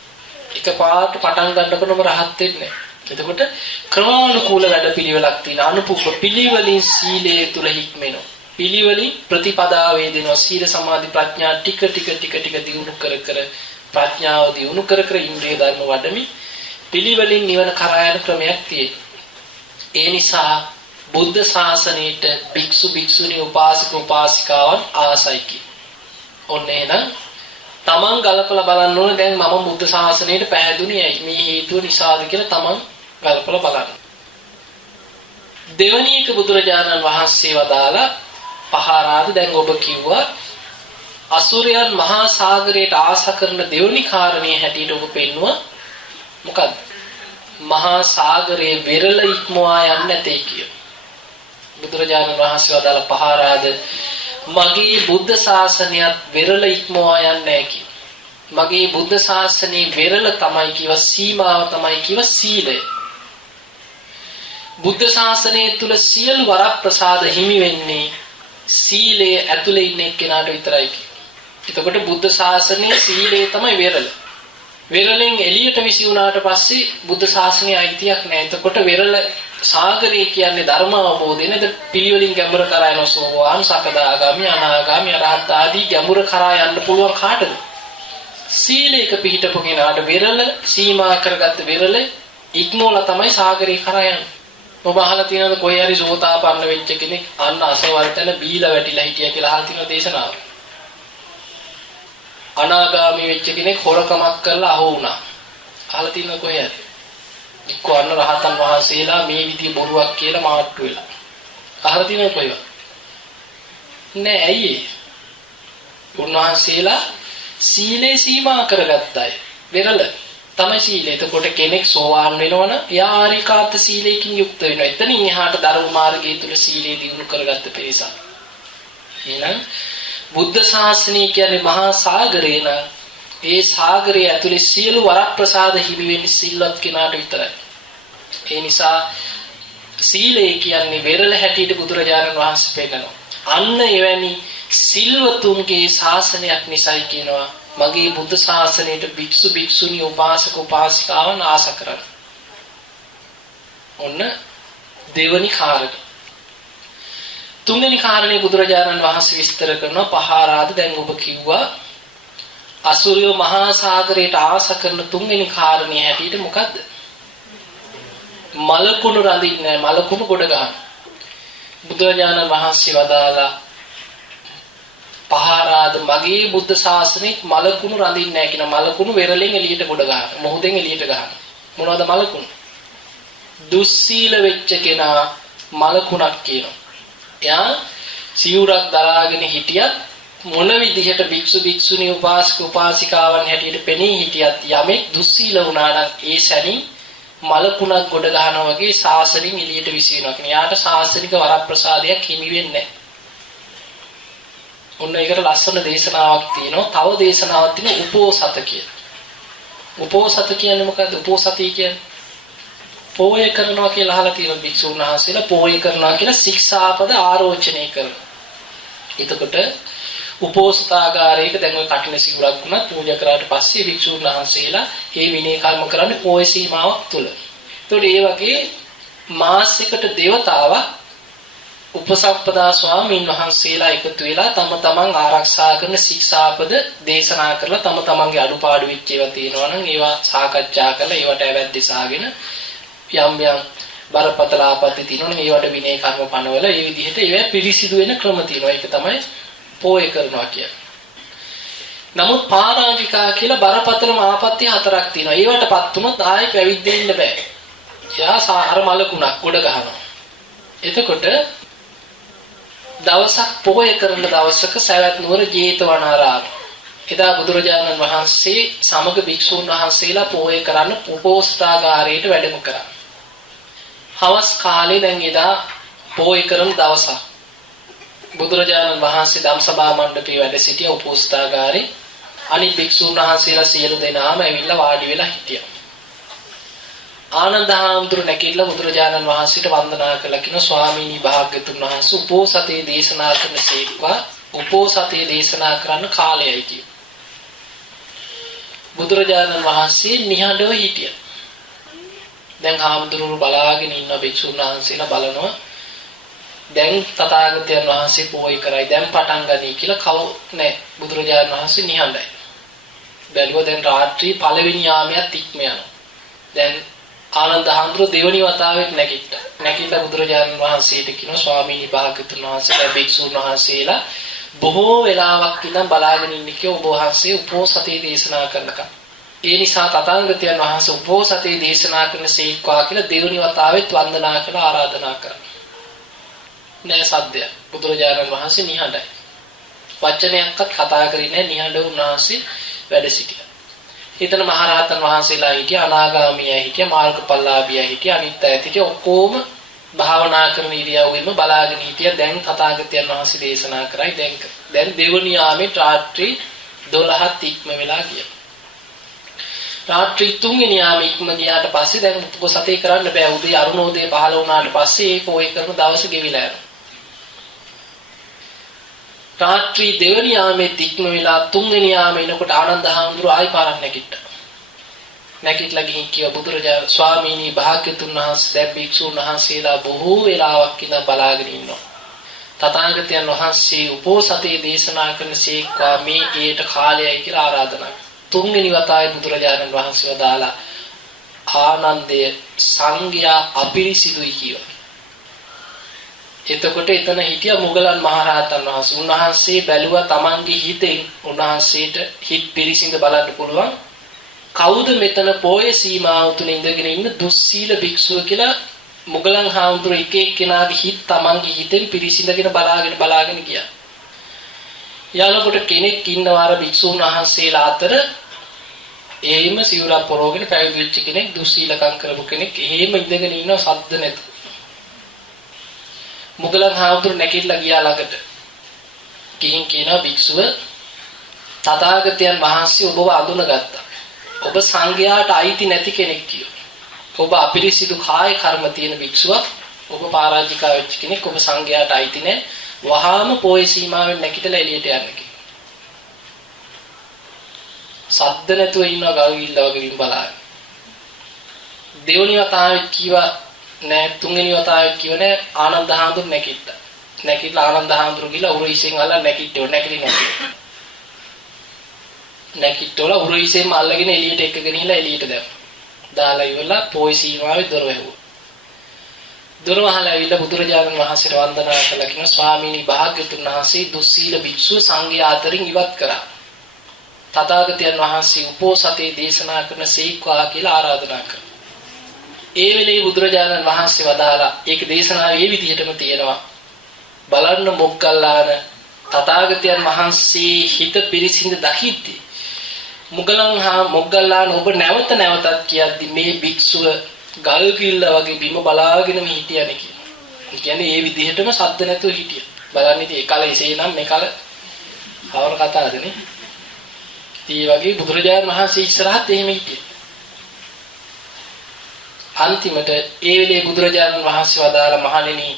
එකපාරට පටන් ගන්නකොටම රහත් වෙන්නේ. එතකොට ක්‍රමානුකූල වැඩපිළිවෙලක් තියෙන අනුපුප්ප පිළිවෙලින් සීලයේ තුල හික්මෙනවා. පිළිවෙලින් ප්‍රතිපදාව වේදෙනවා. සීල සමාධි ප්‍රඥා ටික දියුණු කර ප්‍රඥාව දියුණු කර ඉන්ද්‍රිය ධර්ම වඩමි පිළිවෙලින් නිවන කරා යන ක්‍රමයක් තියෙනවා. ඒ නිසා බුද්ධ ශාසනයට භික්ෂු භික්ෂුණී උපාසක උපාසිකාවන් ආසයි කි. ඔන්න එහෙනම් තමන් ගලපලා බලන්න ඕනේ දැන් මම බුද්ධ ශාසනයට පෑදුනේ ඇයි මේ හේතුව නිසාද කියලා තමන් ගලපලා බලන්න. දෙවැනි එක බුදුරජාණන් වහන්සේ වදාලා පහාරාද දැන් ඔබ කිව්වා අසුරයන් මහා සාගරයට ආස කරන දෙවනි කාරණේ හැටියට ඔබ පෙන්නුවා මොකද්ද? මහා සාගරයේ වෙරළ ඉක්මවා යන්නේ නැtei කිය. බුදුරජාණන් වහන්සේ වදාළ පහාරාද මගේ බුද්ධ ශාසනයත් වෙරළ ඉක්මවා යන්නේ නැහැ කිය. මගේ බුද්ධ ශාසනයේ වෙරළ තමයි කිව සීමාව තමයි කිව සීලය. බුද්ධ ශාසනය තුල සියලු වරප්‍රසාද හිමි වෙන්නේ සීලයේ ඇතුලේ ඉන්න එක්කෙනාට විතරයි කිය. එතකොට බුද්ධ ශාසනයේ සීලය තමයි වෙරළ. වෙරළෙන් එළියට විසි වුණාට පස්සේ බුද්ධ ශාසනයේ අයිතියක් නැහැ. එතකොට වෙරළ සාගරය කියන්නේ ධර්ම අවබෝධය නේද? පිළිවෙලින් ගැඹුර කරා යන සෝවාන් සකදාගාමි අනාගාමි අරහත් ආදී ගැඹුර කරා යන්න පුළුවන් කාටද? සීලයක පිහිටපු කෙනාට වෙරළ සීමා කරගත්ත වෙරළ ඉක්මෝලා තමයි සාගරය කරා යන්නේ. ඔබ අහලා තියෙනවද කොහේ හරි සෝතාපන්න වෙච්ච කෙනෙක් අන්න අසවල් තැන බීලා වැටිලා හිටියා කියලා අහලා තියෙන දේශනාව? අනාගාමී වෙච්ච කෙනෙක් හොරකමක් කරලා අහු වුණා. අහලා තියෙනවද කොහේ හරි? එක්ක අන්න රහතන් වහන්සේලා මේ විදිය බොරුවක් කියලා මාට්ටු වෙලා. අහලා තියෙනවද කොහෙවත්? නෑ ඇයි ඒ? උන්වහන්සේලා සීලේ සීමා කරගත්තයි. වෙරළ තමයි සීලය. එතකොට කෙනෙක් සෝවාන් වෙනවනම් එයා ආරිකාර්ත සීලයකින් යුක්ත වෙනවා. එතනින් එහාට ධර්ම මාර්ගය තුල සීලය දිනු කරගත්ත පිරිසක්. එහෙනම් බුද්ධ ශාසනය කියන්නේ මහා සාගරය නම් ඒ සාගරය ඇතුලේ සියලු වරප්‍රසාද හිමි වෙන්නේ සිල්වත් කෙනාට විතරයි. ඒ නිසා සීලය කියන්නේ වෙරළ හැටියට බුදුරජාණන් වහන්සේ පෙන්නනවා. අන්න එවැනි සිල්වතුන්ගේ ශාසනයක් නිසයි කියනවා මගේ බුද්ධ ශාසනයට භික්ෂු භික්ෂුණී උපාසක උපාසිකාවන් ආස කරන. ඔන්න දෙවනි කාරණය. තුන්වෙනි කාරණේ බුදුරජාණන් වහන්සේ විස්තර කරනවා පහාරාද දැන් ඔබ කිව්වා අසුරයෝ මහා සාගරයට ආස කරන තුන්වෙනි කාරණේ හැටියට මොකද්ද? මලකුණු රඳින්නේ මලකුණු ගොඩ ගන්න. බුදුරජාණන් වහන්සේ වදාලා පහාරාද මගේ බුද්ධ ශාසනයේ මලකුණු රඳින්නේ නැහැ කියන මලකුණු වෙරළෙන් එළියට ගොඩ ගන්න. මොහොතෙන් එළියට ගන්න. මොනවද මලකුණු? දුස්සීල වෙච්ච කෙනා මලකුණක් කියනවා. එයා සිවුරක් දරාගෙන හිටියත් මොන විදිහට භික්ෂු භික්ෂුණී උපාසක උපාසිකාවන් හැටියට පෙනී හිටියත් යමෙක් දුස්සීල වුණා නම් ඒ සැනින් මලකුණක් ගොඩ ගන්නවා වගේ ශාසනයෙන් එළියට විසිනවා. කියන්නේ යාට ශාසනික වරප්‍රසාදයක් හිමි වෙන්නේ නැහැ. ඔන්න ඒකට ලස්සන දේශනාවක් තියෙනවා. තව දේශනාවක් තියෙනවා උපෝසත කියලා. උපෝසත කියන්නේ මොකද්ද? උපෝසතී කියන්නේ පෝය කරනවා කියලා අහලා තියෙනවා භික්ෂුන් වහන්සේලා පෝය කරනවා කියලා ශික්ෂාපද ආරෝචනය කරනවා. එතකොට උපෝසතාගාරයක දැන් ඔය කටින සිවුරක් වුණත් පූජා කරාට පස්සේ භික්ෂුන් වහන්සේලා මේ විනය කර්ම කරන්නේ පෝය සීමාවක් තුල. එතකොට ඒ වගේ මාසයකට දේවතාවක් උපසම්පදා ස්වාමීන් වහන්සේලා එකතු වෙලා තම තමන් ආරක්ෂා කරන ශික්ෂාපද දේශනා කරලා තම තමන්ගේ අඩුපාඩු වෙච්ච ඒවා තියෙනවා නම් ඒවා සාකච්ඡා කරලා ඒවට ඇවැද්දසාගෙන යම් යම් බරපතල ආපත්‍ය තියෙනවා නම් ඒවට විනය කර්ම පනවල ඒ විදිහට ඒවා පිරිසිදු වෙන ක්‍රම තියෙනවා. ඒක තමයි පෝය කරනවා කියන්නේ. නමුත් පරාජිකා කියලා බරපතලම ආපත්‍ය හතරක් තියෙනවා. ඒවටපත් වුණොත් ආයෙ පැවිද්දෙන්න ඉන්න බෑ. එයා අර මලකුණක් උඩ ගහනවා. එතකොට දවසක් පෝය කරන දවසක සවැත් නුවර ජේතවනාරාම එදා බුදුරජාණන් වහන්සේ සමග භික්ෂූන් වහන්සේලා පෝය කරන්න උපෝසථාගාරයට වැඩම කරා. හවස් කාලේ දැන් එදා පෝය කරන දවසක් බුදුරජාණන් වහන්සේ ධම්සභා මණ්ඩපයේ වැඩ සිටිය උපෝසථාගාරේ අනිත් භික්ෂූන් වහන්සේලා සියලු දෙනාම ඇවිල්ලා වාඩි වෙලා හිටියා. ආනන්ද හාමුදුරු නැගිටලා බුදුරජාණන් වහන්සේට වන්දනා කළා කියන ස්වාමීනි භාග්‍යතුන් වහන්සේ උපෝසතේ දේශනා කරන සේක්වා උපෝසතේ දේශනා කරන්න කාලයයි කිය. බුදුරජාණන් වහන්සේ නිහඬව හිටියා. දැන් හාමුදුරුවෝ බලාගෙන ඉන්න භික්ෂුන් වහන්සේලා බලනවා. දැන් තථාගතයන් වහන්සේ පෝය කරයි දැන් පටන් ගනී කියලා කව නැහැ. බුදුරජාණන් වහන්සේ නිහඬයි. බැලුවා දැන් රාත්‍රී පළවෙනි යාමයක් ඉක්ම යනවා. දැන් ආනන්ද හාමුදුරුවෝ දෙවනි වතාවෙත් නැගිට්ටා. නැගිටලා බුදුරජාණන් වහන්සේට කියනවා ස්වාමීනි භාග්‍යතුන් වහන්සේ දැන් භික්ෂුන් වහන්සේලා බොහෝ වෙලාවක් ඉඳන් බලාගෙන ඉන්නේ කිය ඔබ වහන්සේ උපෝසතේ දේශනා කරනකම්. ඒ නිසා තථාගතයන් වහන්සේ උපෝසතේ දේශනා කරන සීක්වා කියලා දෙවනි වතාවෙත් වන්දනා කරලා ආරාධනා කරා. නෑ සද්දය. බුදුරජාණන් වහන්සේ නිහඬයි. වචනයක්වත් කතා කරේ නෑ නිහඬව උන්වහන්සේ වැඩ සිටියා. ඊතන මහරහතන් වහන්සේලා හිටියා අනාගාමීය හිටියා මාර්ගඵලලාභිය හිටියා අනිත් අයත් හිටියා ඔක්කොම භාවනා කරන ඉරියව්වෙම බලාගෙන හිටියා. දැන් තථාගතයන් වහන්සේ දේශනා කරයි දැන් දෙවනි යාමේ රාත්‍රී 12ත් ඉක්ම වෙලා ගියා. රාත්‍රී 3 වෙනි යාමේ ඉක්ම ගියාට පස්සේ දැන් උපසතේ කරන්න බෑ. උදේ අරුණෝදය පහළ වුණාට පස්සේ ඒක ඔය කරන දවස ගෙවිලා යනවා. රාත්‍රී දෙවනි යාමේ ඉක්ම වෙලා 3 වෙනි යාමේ එනකොට ආනන්ද හාමුදුරුවෝ ආයි පාරක් නැගිට්ටා. නැගිටලා ගිහින් කිව්වා බුදුරජාණන් ස්වාමීනි භාග්‍යතුන් වහන්සේ දැන් භික්ෂුන් වහන්සේලා බොහෝ වෙලාවක් ඉඳන් බලාගෙන ඉන්නවා. තථාගතයන් වහන්සේ උපෝසතේ දේශනා කරන සීක්වා මේ ඊට කාලයයි කියලා ආරාධනා කළා. 3 වෙනි වතාවේ බුදුරජාණන් වහන්සේ වදාලා ආනන්දය සංඝයා අපිරිසිදුයි කියලා. එතකොට එතන හිටිය මොගලන් මහරහතන් වහන්සේ. උන්වහන්සේ බැලුවා තමන්ගේ හිතෙන් උන්වහන්සේට හිත පිරිසිඳ බලන්න පුළුවන්. කවුද මෙතන පොයේ සීමාව තුල ඉඳගෙන ඉන්න දුස්සීල භික්ෂුව කියලා මොගලන් හාමුදුරුවෝ එක එක්කෙනාගේ හිත තමන්ගේ හිතෙන් පිරිසිඳගෙන බලාගෙන ගියා. යාලකොට කෙනෙක් ඉන්නවා අර භික්ෂුන් වහන්සේලා අතර එහෙම සිවුරක් පොරවගෙන පැවිදි වෙච්ච කෙනෙක් දුස්සීලකම් කරපු කෙනෙක් එහෙම ඉඳගෙන ඉන්නවා සද්ද නැතුව. මුගලන් හාමුදුරුවෝ නැගිටලා ගියා ළඟට. ගිහින් කියනවා භික්ෂුව තථාගතයන් වහන්සේ ඔබව අඳුනගත්තා. ඔබ සංඝයාට අයිති නැති කෙනෙක් කියෝ. ඔබ අපිරිසිදු කාය කර්ම තියෙන භික්ෂුවක්. ඔබ පරාජිකා වෙච්ච කෙනෙක්. ඔබ සංඝයාට අයිති නැහැ. වහාම පොයේ සීමාවෙන් නැගිටලා එළියට යන්න කිව්වා. සද්ද නැතුව ඉන්නවා ගල්ගිල්ල වගේ බලාගෙන. දෙවනි වතාවෙත් කිව්වා නෑ තුන්වෙනි වතාවෙත් කිව්ව නෑ ආනන්ද හාමුදුරුවෝ නැගිට්ටා. නැගිටලා ආනන්ද හාමුදුරුවෝ ගිහලා උරහිසෙන් අල්ලලා නැගිට්ටවල උරහිසෙන්ම අල්ලගෙන එළියට එක්කගෙන ගිහලා එළියට දැම්මා. දාලා ඉවරලා පොයි සීමාවේ දොර වැහුවා. දොර වහලා ඇවිල්ලා බුදුරජාණන් වහන්සේට වන්දනා කළා කියන ස්වාමීනි භාග්‍යතුන් වහන්සේ දුස්සීල භික්ෂුව සංඝයා අතරින් ඉවත් කරා. තථාගතයන් වහන්සේ උපෝසතේ දේශනා කරන සීක්වා කියලා ආරාධනා කළා. ඒ වෙලේ බුදුරජාණන් වහන්සේ වදාලා ඒක දේශනාවේ මේ විදිහටම තියෙනවා. බලන්න මොග්ගල්ලාන තථාගතයන් වහන්සේ හිත පිරිසිඳ දකිද්දී මොග්ගල්ලාන ඔබ නැවත නැවතත් කියද්දි මේ භික්ෂුව ගල් කිල්ල වගේ බිම බලාගෙනම හිටියනේ කියනවා. ඒ කියන්නේ මේ විදිහටම සද්ද නැතුව හිටියා. බලන්න ඉතින් එකල එසේනම් මේකල කවර කතාවදනේ. ඒ වගේ බුදුරජාණන් වහන්සේ ඉස්සරහත් එහෙම හිටියා. අන්තිමට ඒ වෙලේ බුදුරජාණන් වහන්සේ වදාළ මහණෙනි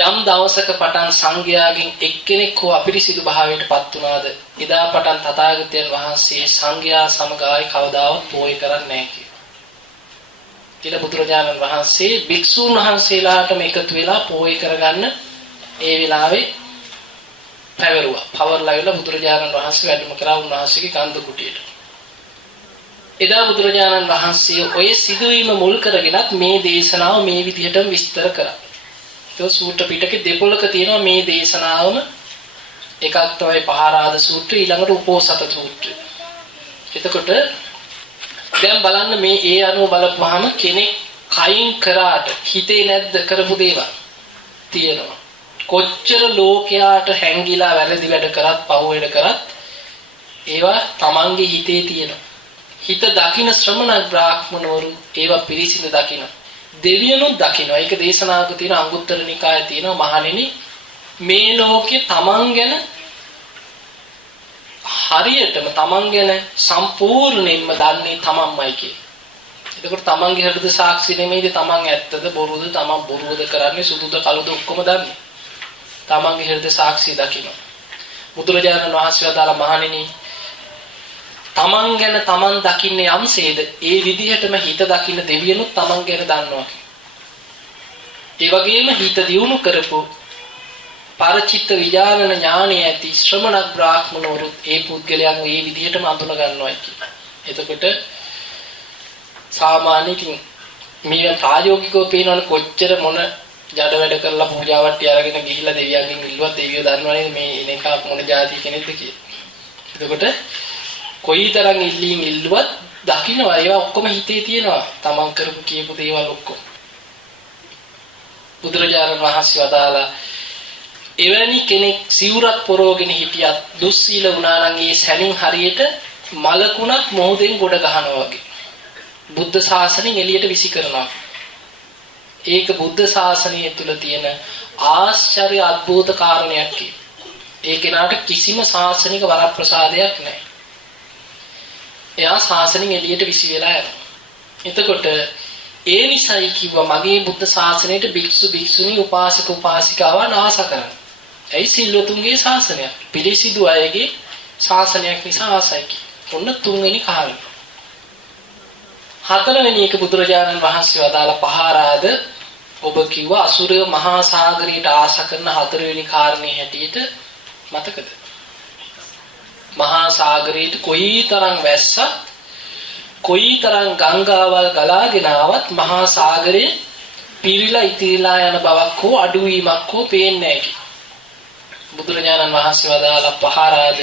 යම් දවසක පටන් සංඝයාගෙන් එක්කෙනෙක් හෝ අපිරිසිදු භාවයටපත් වුණාද එදා පටන් තථාගතයන් වහන්සේ සංඝයා සමග ආයි කවදාවත් පෝය කරන්නේ නැහැ කියලා බුදුරජාණන් වහන්සේ භික්ෂුන් වහන්සේලාටම එකතු වෙලා පෝය කරගන්න ඒ වෙලාවේ පැවරුවා. පවර්ලාවිලා බුදුරජාණන් වහන්සේ වැඩම කරා උන්වහන්සේගේ කන්ද කුටියට. එදා බුදුරජාණන් වහන්සේ ඔය සිදුවීම මුල් කරගෙනත් මේ දේශනාව මේ විදිහටම විස්තර කරා. ඒ සූත්‍ර පිටකේ දෙපොළක තියෙනවා මේ දේශනාවම එකක් තමයි පහාරාද සූත්‍රය ඊළඟට උපෝසත සූත්‍රය. එතකොට දැන් බලන්න මේ ඒ අනුව බලපුවාම කෙනෙක් කයින් කරාට හිතේ නැද්ද කරපු දේවල් තියෙනවා. කොච්චර ලෝකයාට හැංගිලා වැරදි වැඩ කරත් පව වැඩ කරත් ඒවා තමන්ගේ හිතේ තියෙනවා. හිත දකින්න ශ්‍රමණ බ්‍රාහ්මණවරු ඒවා පිරිසිදු දකින්න. දෙවියනුත් දකින්න. ඒක දේශනාවක තියෙන අංගුත්තර නිකායේ තියෙනවා මහණෙනි මේ ලෝකේ තමන් ගැන හරියටම තමන් ගැන සම්පූර්ණයෙන්ම දන්නේ තමන්මයි කියලා. එතකොට තමන්ගේ හෘද සාක්ෂි නෙමෙයිද තමන් ඇත්තද බොරුද තමන් බොරුවද කරන්නේ සුදුද කළුද ඔක්කොම දන්නේ. තමන්ගේ හෘද සාක්ෂි දකින්න. බුදුරජාණන් වහන්සේ වදාළ මහණෙනි තමන් ගැන තමන් දකින්නේ යම්සේද ඒ විදිහටම හිත දකින්න දෙවියනුත් තමන් ගැන දන්නවා. ඒ වගේම හිත දියුණු කරපු පරචිත්ත විඥාන ඥානය ඇති ශ්‍රමණ බ්‍රාහ්මණවරු ඒ පුද්ගලයන් මේ විදිහටම අඳුන ගන්නවා කියන්නේ. එතකොට සාමාන්‍යකින් මේ ප්‍රායෝගිකව පේනවනේ කොච්චර මොන ජඩ වැඩ කරලා පූජාවට අරගෙන ගිහිල්ලා දෙවියන්ගෙන් ඉල්ලුවත් දෙවියෝ දන්නවනේ මේ එන එක මොන જાති කෙනෙක්ද කියලා. එතකොට කොයිතරම් ඉල්ලුවත් දකින්නවා ඒවා ඔක්කොම හිතේ තියෙනවා. තමන් කරපු කියපු දේවල් ඔක්කොම. බුදුරජාණන් වහන්සේ වදාලා එවැනි කෙනෙක් සිවුරක් පොරෝගෙන හිටියත් දුස්සීල වුණා නම් ඒ සැනින් හරියට මලකුණක් මොහොතෙන් ගොඩ ගහනවා වගේ. බුද්ධ ශාසනයෙන් එළියට විසි කරනවා. ඒක බුද්ධ ශාසනය තුල තියෙන ආශ්චර්ය අద్భుත කාරණයක් කිය. ඒ කෙනාට කිසිම ශාසනික වරප්‍රසාදයක් නැහැ. එයා ශාසනයෙන් එළියට විසි වෙලා යනවා. එතකොට ඒ නිසයි කිව්වා මගේ බුද්ධ ශාසනයට භික්ෂු භික්ෂුණී උපාසක උපාසිකාවන් ආස කරන්න. ඇයි සිල්වතුන්ගේ ශාසනයක් පිළිසිදු අයගේ ශාසනයක් නිසා ආසයි කිය. ඔන්න තුන්වෙනි කාරණය. හතරවෙනි එක බුදුරජාණන් වහන්සේ වදාළ පහාරාද ඔබ කිව්වා අසුරය මහා සාගරයට ආස කරන හතරවෙනි කාරණේ හැටියට මතකද? මහා සාගරයට කොයිතරම් වැස්සත් කොයිතරම් ගංගාවල් ගලාගෙන ආවත් මහා සාගරේ පිරීලා ඉතිරිලා යන බවක් හෝ අඩුවීමක් හෝ පේන්නේ නැහැ. බුදුරජාණන් වහන්සේ වදාළ පහාරාද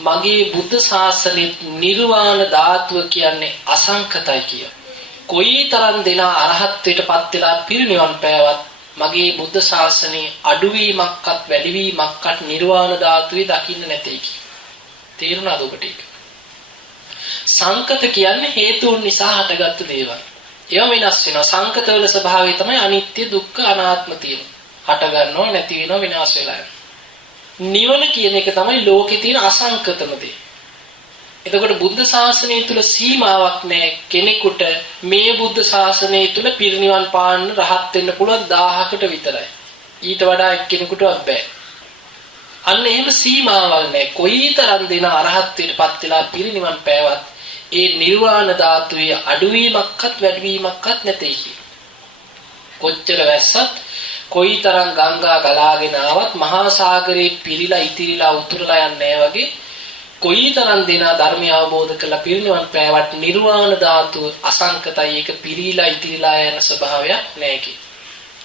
මගේ බුද්ධ ශාසනයේ නිර්වාණ ධාතුව කියන්නේ අසංකතයි කිය. කොයිතරම් දෙනා අරහත්ත්වයටපත් වෙලා පිරිනිවන් පෑවත් මගේ බුද්ධ ශාසනයේ අඩුවීමක්වත් වැඩිවීමක්වත් නිර්වාණ ධාතුවේ දකින්න නැtei කිය. තේරුණාද ඔබට ඒක? සංකත කියන්නේ හේතුන් නිසා හටගත්තු දේවල්. ඒවා වෙනස් වෙනවා. සංකතවල ස්වභාවය තමයි අනිත්‍ය දුක්ඛ අනාත්ම තියෙන. හට ගන්නව නැති වෙනව විනාශ වෙලා යනවා. නිවන කියන එක තමයි ලෝකේ තියෙන අසංකතම දේ. එතකොට බුද්ධ ශාසනය තුල සීමාවක් නැහැ. කෙනෙකුට මේ බුද්ධ ශාසනය තුල පිරිනිවන් පාන්න රහත් වෙන්න පුළුවන් 1000කට විතරයි. ඊට වඩා එක්කෙනෙකුටවත් බෑ. අන්න එහෙම සීමාවල් නැහැ. කොයිතරම් දෙන අරහත්ත්වයටපත් වෙලා පිරිනිවන් පෑවත් ඒ නිර්වාණ ධාතුවේ අඩුවීමක්වත් වැඩිවීමක්වත් නැtei කිය. කොච්චර වැස්සත් කොයිතරම් ගංගා ගලාගෙන ආවත් මහා සාගරේ පිරීලා ඉතිරිලා උතුරලා යන්නේ වගේ කොයිතරම් දෙනා ධර්මය අවබෝධ කරලා පිරිනිවන් පෑවට නිර්වාණ ධාතුව අසංකතයි. ඒක පිරීලා ඉතිරිලා යන ස්වභාවයක් නැහැ කිය.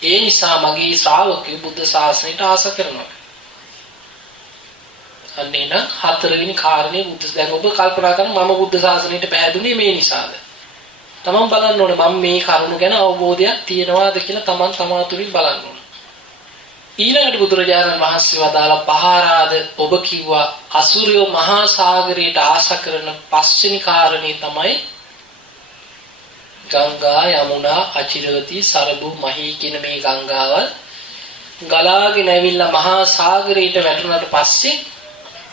ඒ නිසා මගේ ශ්‍රාවකයෝ බුද්ධ ශාසනයට ආස කරනවා. අන්නේ නම් හතරවෙනි කාරණේ බුද්ධ දැන් ඔබ කල්පනා කරන මම බුද්ධ ශාසනයට පැහැදුනේ මේ නිසාද? තමන් බලන්න ඕනේ මම මේ කරුණ ගැන අවබෝධයක් තියනවාද කියලා තමන් තමා තුලින් බලන්න ඕනේ. ඊළඟට බුදුරජාණන් වහන්සේ වදාළ පහාරාද ඔබ කිව්වා අසුරයෝ මහා සාගරයට ආශ කරන පස්වෙනි කාරණේ තමයි ගංගා යමුනා අචිරවති සරබු මහී කියන මේ ගංගාවල් ගලාගෙන ඇවිල්ලා මහා සාගරයට වැටුණාට පස්සේ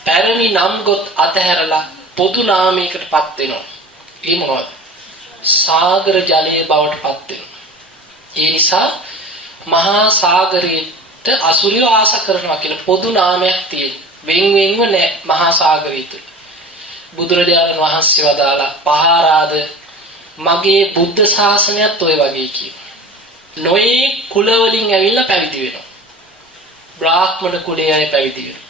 පැරණි නම් ගොත් අතහැරලා පොදු නාමයකටපත් වෙනවා. ඒ මොනවද? සාගර ජලයේ බවට පත් වෙනවා. ඒ නිසා මහා සාගරයට අසුරිය ආස කරනවා කියලා පොදු නාමයක් තියෙනවා. වෙන් වෙන්ව නැහැ මහා සාගරයට. බුදුරජාණන් වහන්සේ වදාලා පහාරාද මගේ බුද්ධ ශාසනයත් ඔය වගේ කියනවා. නොයේ කුල වලින් ඇවිල්ලා පැවිදි වෙනවා. බ්‍රාහ්මණ කුලයේ අය පැවිදි වෙනවා.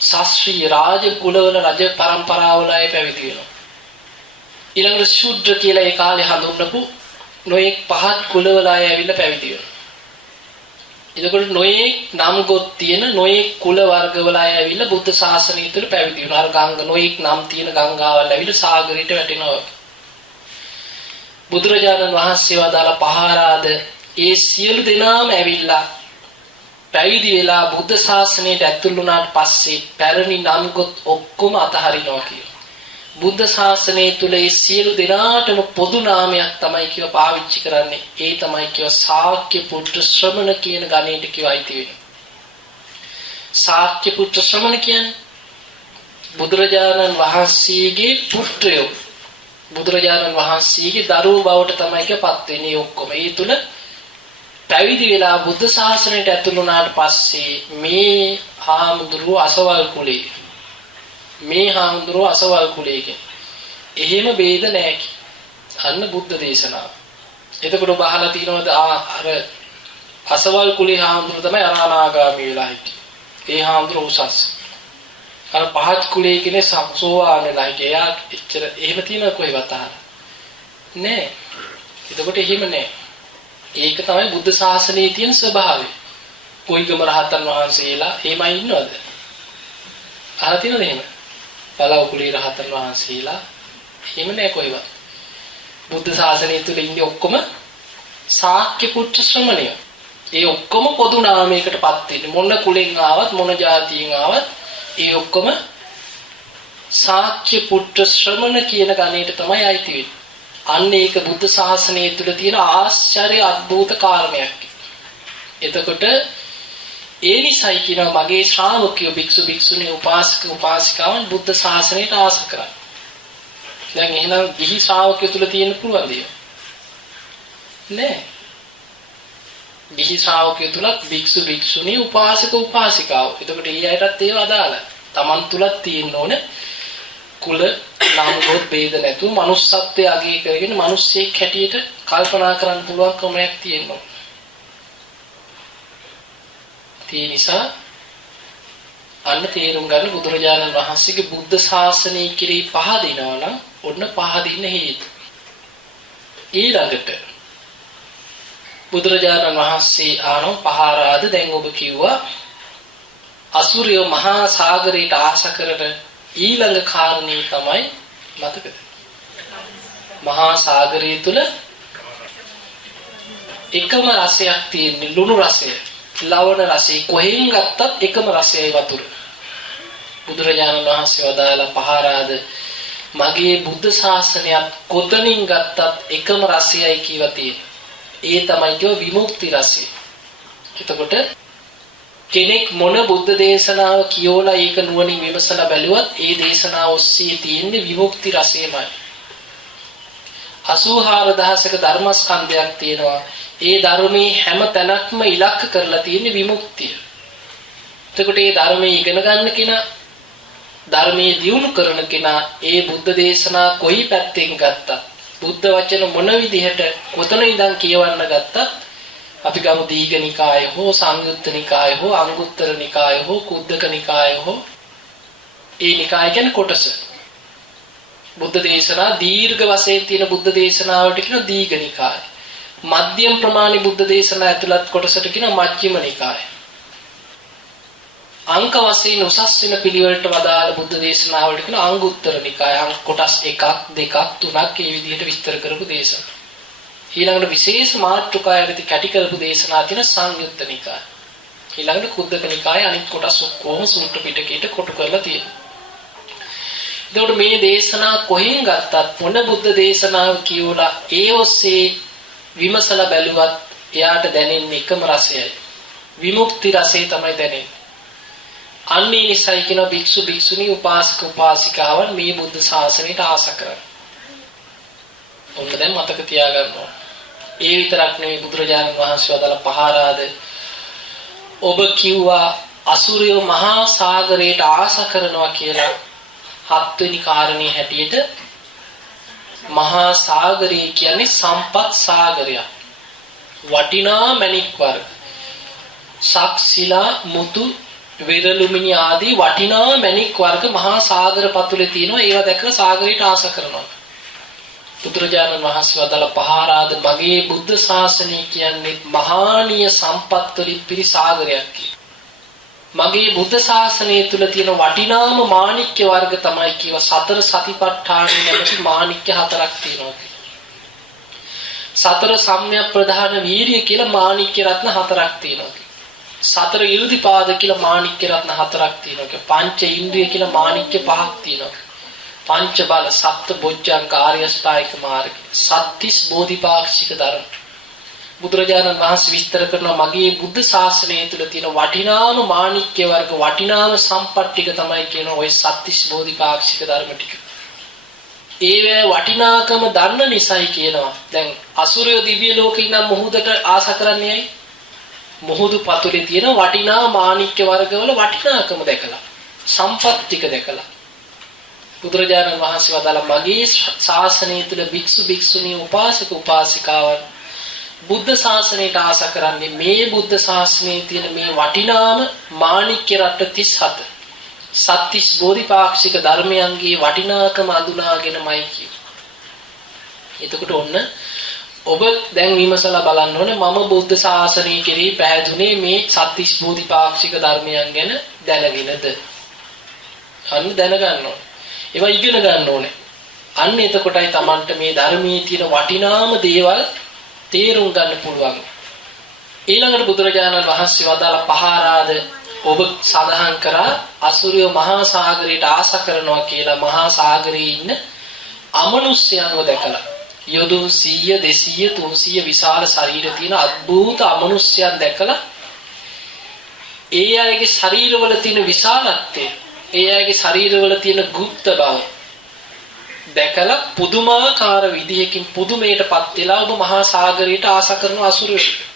ශාස්ත්‍රීය රාජ කුලවල රජ පරම්පරාවල අය පැවිදි වෙනවා. ඊළඟට ශුද්‍ර කියලා ඒ කාලේ හඳුන්වපු නොයෙක් පහත් කුලවල අය ඇවිල්ලා පැවිදි වෙනවා. එතකොට නොයෙක් නම් ගොත් තියෙන නොයෙක් කුල වර්ගවල අය ඇවිල්ලා බුද්ධ ශාසනය තුළ පැවිදි වෙනවා. අර ගංගා නොයෙක් නම් තියෙන ගංගාවල් ඇවිල්ලා සාගරයට වැටෙනවා. බුදුරජාණන් වහන්සේ වදාළ පහාරාද ඒ සියලු දෙනාම ඇවිල්ලා පැවිදි වෙලා බුද්ධ ශාසනයට ඇතුළු වුණාට පස්සේ පැරණි නම් ගොත් ඔක්කොම අතහරිනවා කියලා. බුද්ධ ශාසනය තුල ඒ සියලු දෙනාටම පොදු නාමයක් තමයි කියව පාවිච්චි කරන්නේ. ඒ තමයි කියව ශාක්‍ය පුත්‍ර ශ්‍රමණ කියන ගණයට කියවයි තියෙන්නේ. ශාක්‍ය පුත්‍ර ශ්‍රමණ කියන්නේ බුදුරජාණන් වහන්සේගේ පුත්‍රයෝ. බුදුරජාණන් වහන්සේගේ දරුවෝ බවට තමයි කියපත් වෙන්නේ ඔක්කොම. ඒ තුල පැවිදි වෙලා බුද්ධ ශාසනයට ඇතුළු වුණාට පස්සේ මේ හාමුදුරුවෝ අසවල් කුලේ මේ හාමුදුරුවෝ අසවල් කුලයක එහෙම ભેද නැහැ කි. අන්න බුද්ධ දේශනාව. එතකොට ඔබ අහලා තියෙනවද අර අසවල් කුලේ හාමුදුරුවෝ තමයි අනාගාමී වෙලා හිටියේ. ඒ හාමුදුරුවෝ උසස්. අර පහත් කුලේ කෙනේ සෝවාන් වෙලා හිටියා. එච්චර එහෙම තියෙනව කොහෙවත් අහලා. නෑ. එතකොට එහෙම නෑ. ඒක තමයි බුද්ධ ශාසනයේ තියෙන ස්වභාවය. කොයිගම රහතන් වහන්සේලා එහෙමයි ඉන්නවද? අහලා තියෙනවද එහෙම? පළවුකුලේ රහතන් වහන්සේලා එහෙම නෑ කොයිවත්. බුද්ධ ශාසනය තුල ඉන්නේ ඔක්කොම ශාක්‍ය පුත්‍ර ශ්‍රමණයෝ. ඒ ඔක්කොම පොදු නාමයකටපත් වෙන්නේ. මොන කුලෙන් ආවත් මොන ජාතියෙන් ආවත් ඒ ඔක්කොම ශාක්‍ය පුත්‍ර ශ්‍රමණ කියන ගණයට තමයි අයිති වෙන්නේ. අන්න ඒක බුද්ධ ශාසනය තුල තියෙන ආශ්චර්ය අద్భుත කාරණයක්. එතකොට ඒ නිසයි කියනවා මගේ ශ්‍රාවකයෝ භික්ෂු භික්ෂුණී උපාසක උපාසිකාවන් බුද්ධ ශාසනයට ආස කරන්නේ. දැන් එහෙනම් ගිහි ශ්‍රාවකයෝ තුල තියෙන පුළුවන් දේ නෑ. ගිහි ශ්‍රාවකයෝ තුල භික්ෂු භික්ෂුණී උපාසක උපාසිකාව. එතකොට ඊ අයටත් ඒව අදාළයි. Taman තුලත් තියෙන්න ඕනේ කුල නම් ගොත් ભેද නැතුව manussත්වයේ අගය කරගෙන මිනිස්සෙක් හැටියට කල්පනා කරන්න පුළුවන් ක්‍රමයක් තියෙනවා. ඒ නිසා අන්න තේරුම් ගන්න බුදුරජාණන් වහන්සේගේ බුද්ධ ශාසනය කිරී පහදිනවා නම් ඔන්න පහදින්න හේතු. ඊළඟට බුදුරජාණන් වහන්සේ ආනෝ පහරාද දැන් ඔබ කිව්වා අසුරයෝ මහා සාගරයට ආශ කරන ඊළඟ කාරණේ තමයි මතකද? මහා සාගරය තුල එකම රසයක් තියෙන ලුණු රසය, ලවණ රසය කොහෙන් ගත්තත් එකම රසයයි වතුර. බුදුරජාණන් වහන්සේ වදාළ පහරාද මගේ බුද්ධ ශාසනයත් කොතනින් ගත්තත් එකම රසයයි කියලා තියෙනවා. ඒ තමයි කිය විමුක්ති රසය. එතකොට කෙනෙක් මොන බුද්ධ දේශනාව කියෝලා ඒක නුවණින් විමසලා බැලුවත් ඒ දේශනාව ඔස්සේ තියෙන විමුක්ති රසයමයි. 84000ක ධර්මස්කන්ධයක් තියෙනවා. ඒ ධර්මයේ හැම තැනක්ම ඉලක්ක කරලා තියෙන විමුක්තිය. එතකොට මේ ධර්මයේ ඉගෙන ගන්න කෙනා ධර්මයේ දියුණු කරන කෙනා ඒ බුද්ධ දේශනා කොයි පැත්තෙන් ගත්තත් බුද්ධ වචන මොන විදිහට කොතන ඉඳන් කියවන්න ගත්තත් අපි ගමු දීඝනිකාය හෝ සංයුත්ත නිකාය හෝ අංගුත්තර නිකාය හෝ කුද්දක නිකාය හෝ ඒ නිකාය කියන්නේ කොටස. බුද්ධ දේශනා දීර්ඝ වශයෙන් තියෙන බුද්ධ දේශනාවට කියන දීඝනිකාය. මධ්‍යම ප්‍රමාණි බුද්ධ දේශනා ඇතුළත් කොටසට කියන මජ්ක්‍ධිම නිකාය. අංක වශයෙන් උසස් වෙන පිළිවෙලට වදාළ බුද්ධ දේශනාවලට කියන අංගුත්තර නිකාය. අංක කොටස් 1 2 3ක් මේ විදිහට විස්තර කරපු දේශනා. ඊළඟට විශේෂ මාතෘකාවකදී කැටි කරපු දේශනා තියෙන සංයුත්ත නිකාය. ඊළඟට කුද්දක නිකාය අනිත් කොටස් ඔක්කොම සූත්‍ර පිටකයට කොටු කරලා තියෙනවා. එතකොට මේ දේශනා කොහෙන් ගත්තත් මොන බුද්ධ දේශනාව කියෝලා ඒ ඔස්සේ විමසලා බැලුවත් එයාට දැනෙන්නේ එකම රසයයි. විමුක්ති රසය තමයි දැනෙන්නේ. අන්නේ නිසයි කියන භික්ෂු භික්ෂුණී උපාසක උපාසිකාවන් මේ බුද්ධ ශාසනයට ආස කරන්නේ. ඔන්න දැන් මතක තියාගන්න ඕන. ඒ විතරක් නෙවෙයි බුදුරජාණන් වහන්සේ වදාළ පහරාද ඔබ කිව්වා අසුරයෝ මහා සාගරයට ආස කරනවා කියලා. හත්වෙනි කාරණේ හැටියට මහා සාගරය කියන්නේ සම්පත් සාගරයක්. වටිනා මණික් වර්ග. සක්සිලා මුතු වෙරළුමිණි ආදී වටිනා මණික් වර්ග මහා සාගර පතුලේ තියෙනවා. ඒවා දැකලා සාගරයට ආස කරනවා. බුදුරජාණන් වහන්සේ වදාළ පහරාද මගේ බුද්ධ ශාසනය කියන්නේ මහානීය සම්පත් වලින් පිරි සාගරයක් කියලා. මගේ බුද්ධ ශාසනය තුල තියෙන වටිනාම මාණික්‍ය වර්ග තමයි කියව සතර සතිපට්ඨාන නැමැති මාණික්‍ය හතරක් තියෙනවා කියලා. සතර සම්‍යක් ප්‍රධාන වීර්ය කියලා මාණික්‍ය රත්න හතරක් තියෙනවා. සතර ඉර්ධිපාද කියලා මාණික්‍ය රත්න හතරක් තියෙනවා. පංච ඉන්ද්‍රිය කියලා මාණික්‍ය පහක් තියෙනවා. පංච බල සප්ත බොජ්ජංග ආර්ය අෂ්ටායික මාර්ගය සත්‍තිස් බෝධිපාක්ෂික ධර්ම. බුදුරජාණන් වහන්සේ විස්තර කරනවා මගේ බුද්ධ ශාසනය තුල තියෙන වටිනාම මාණික්‍ය වර්ග වටිනාම සම්පත් ටික තමයි කියන ওই සත්‍තිස් බෝධිපාක්ෂික ධර්ම ටික. ඒවේ වටිනාකම දන්න නිසායි කියනවා. දැන් අසුරය දිව්‍ය ලෝකේ ඉඳන් මොහොතට ආස කරන්නේ ඇයි? මොහොදු පතුලේ තියෙන වටිනා මාණික්‍ය වර්ගවල වටිනාකම දැකලා සම්පත් ටික දැකලා බුදුරජාණන් වහන්සේ වදාළ මගේ ශාසනය තුල භික්ෂු භික්ෂුණී උපාසක උපාසිකාවන් බුද්ධ ශාසනයට ආස කරන්නේ මේ බුද්ධ ශාසනයේ තියෙන මේ වටිනාම මාණික්‍ය රත්න 37 සත්‍තිස් බෝධිපාක්ෂික ධර්මයන්ගේ වටිනාකම අඳුනාගෙනමයි කියනවා. එතකොට ඔන්න ඔබ දැන් විමසලා බලන්න ඕනේ මම බුද්ධ ශාසනය කෙරෙහි පැහැදුනේ මේ සත්‍තිස් බෝධිපාක්ෂික ධර්මයන් ගැන දැනගෙනද? අන්න දැනගන්න ඕනේ. ඒවා ඉගෙන ගන්න ඕනේ. අන්න එතකොටයි Tamanට මේ ධර්මයේ තියෙන වටිනාම දේවල් තේරුම් ගන්න පුළුවන්. ඊළඟට බුදුරජාණන් වහන්සේ වදාළ පහාරාද ඔබ සඳහන් කරා අසුරිය මහා සාගරයට ආස කරනවා කියලා මහා සාගරයේ ඉන්න අමනුෂ්‍යයන්ව දැකලා යොදුන් 100 200 300 විශාල ශරීර තියෙන අద్භූත අමනුෂ්‍යයන් දැකලා ඒ අයගේ ශරීරවල තියෙන විශාලත්වය ඒ අයගේ ශරීරවල තියෙන ගුප්ත බව දැකලා පුදුමාකාර විදියකින් පුදුමයටපත් වෙලා ඔබ මහා සාගරයට ආස කරන අසුරයෝ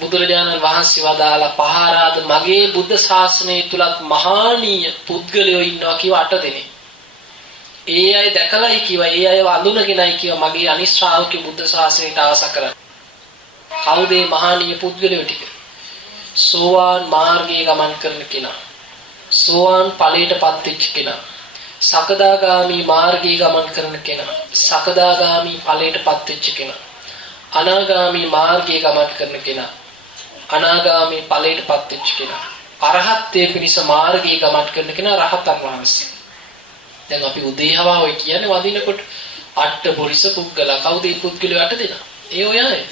බුදුරජාණන් වහන්සේ වදාලා පහාරාද මගේ බුද්ධ ශාසනය තුලත් මහානීය පුද්ගලයෝ ඉන්නවා කිව 8 දෙනෙක්. ඒ අය දැකලායි කිව්වා ඒ අයව අඳුනගෙනයි කිව්වා මගේ අනිත් ශ්‍රාවක බුද්ධ ශාසනයට ආස කරන්නේ. කවුද මේ මහානීය පුද්ගලයෝ ටික? සෝවාන් මාර්ගයේ ගමන් කරන කෙනා. සෝවාන් ඵලයටපත් වෙච්ච කෙනා. සකදාගාමි මාර්ගයේ ගමන් කරන කෙනා. සකදාගාමි ඵලයටපත් වෙච්ච කෙනා. අනාගාමි මාර්ගයේ ගමන් කරන කෙනා. අනාගාමි ඵලයටපත් වෙච්ච කෙනා. අරහත්ත්වයේ පිණිස මාර්ගයේ ගමන් කරන කෙනා රහතන් වහන්සේ. දැන් අපි උදේහවා ඔය කියන්නේ වදිනකොට අට්ඨපුරිස පුද්ගල කවුද මේ පුද්ගලයා 8 දෙනා? ඒ ඔය අය.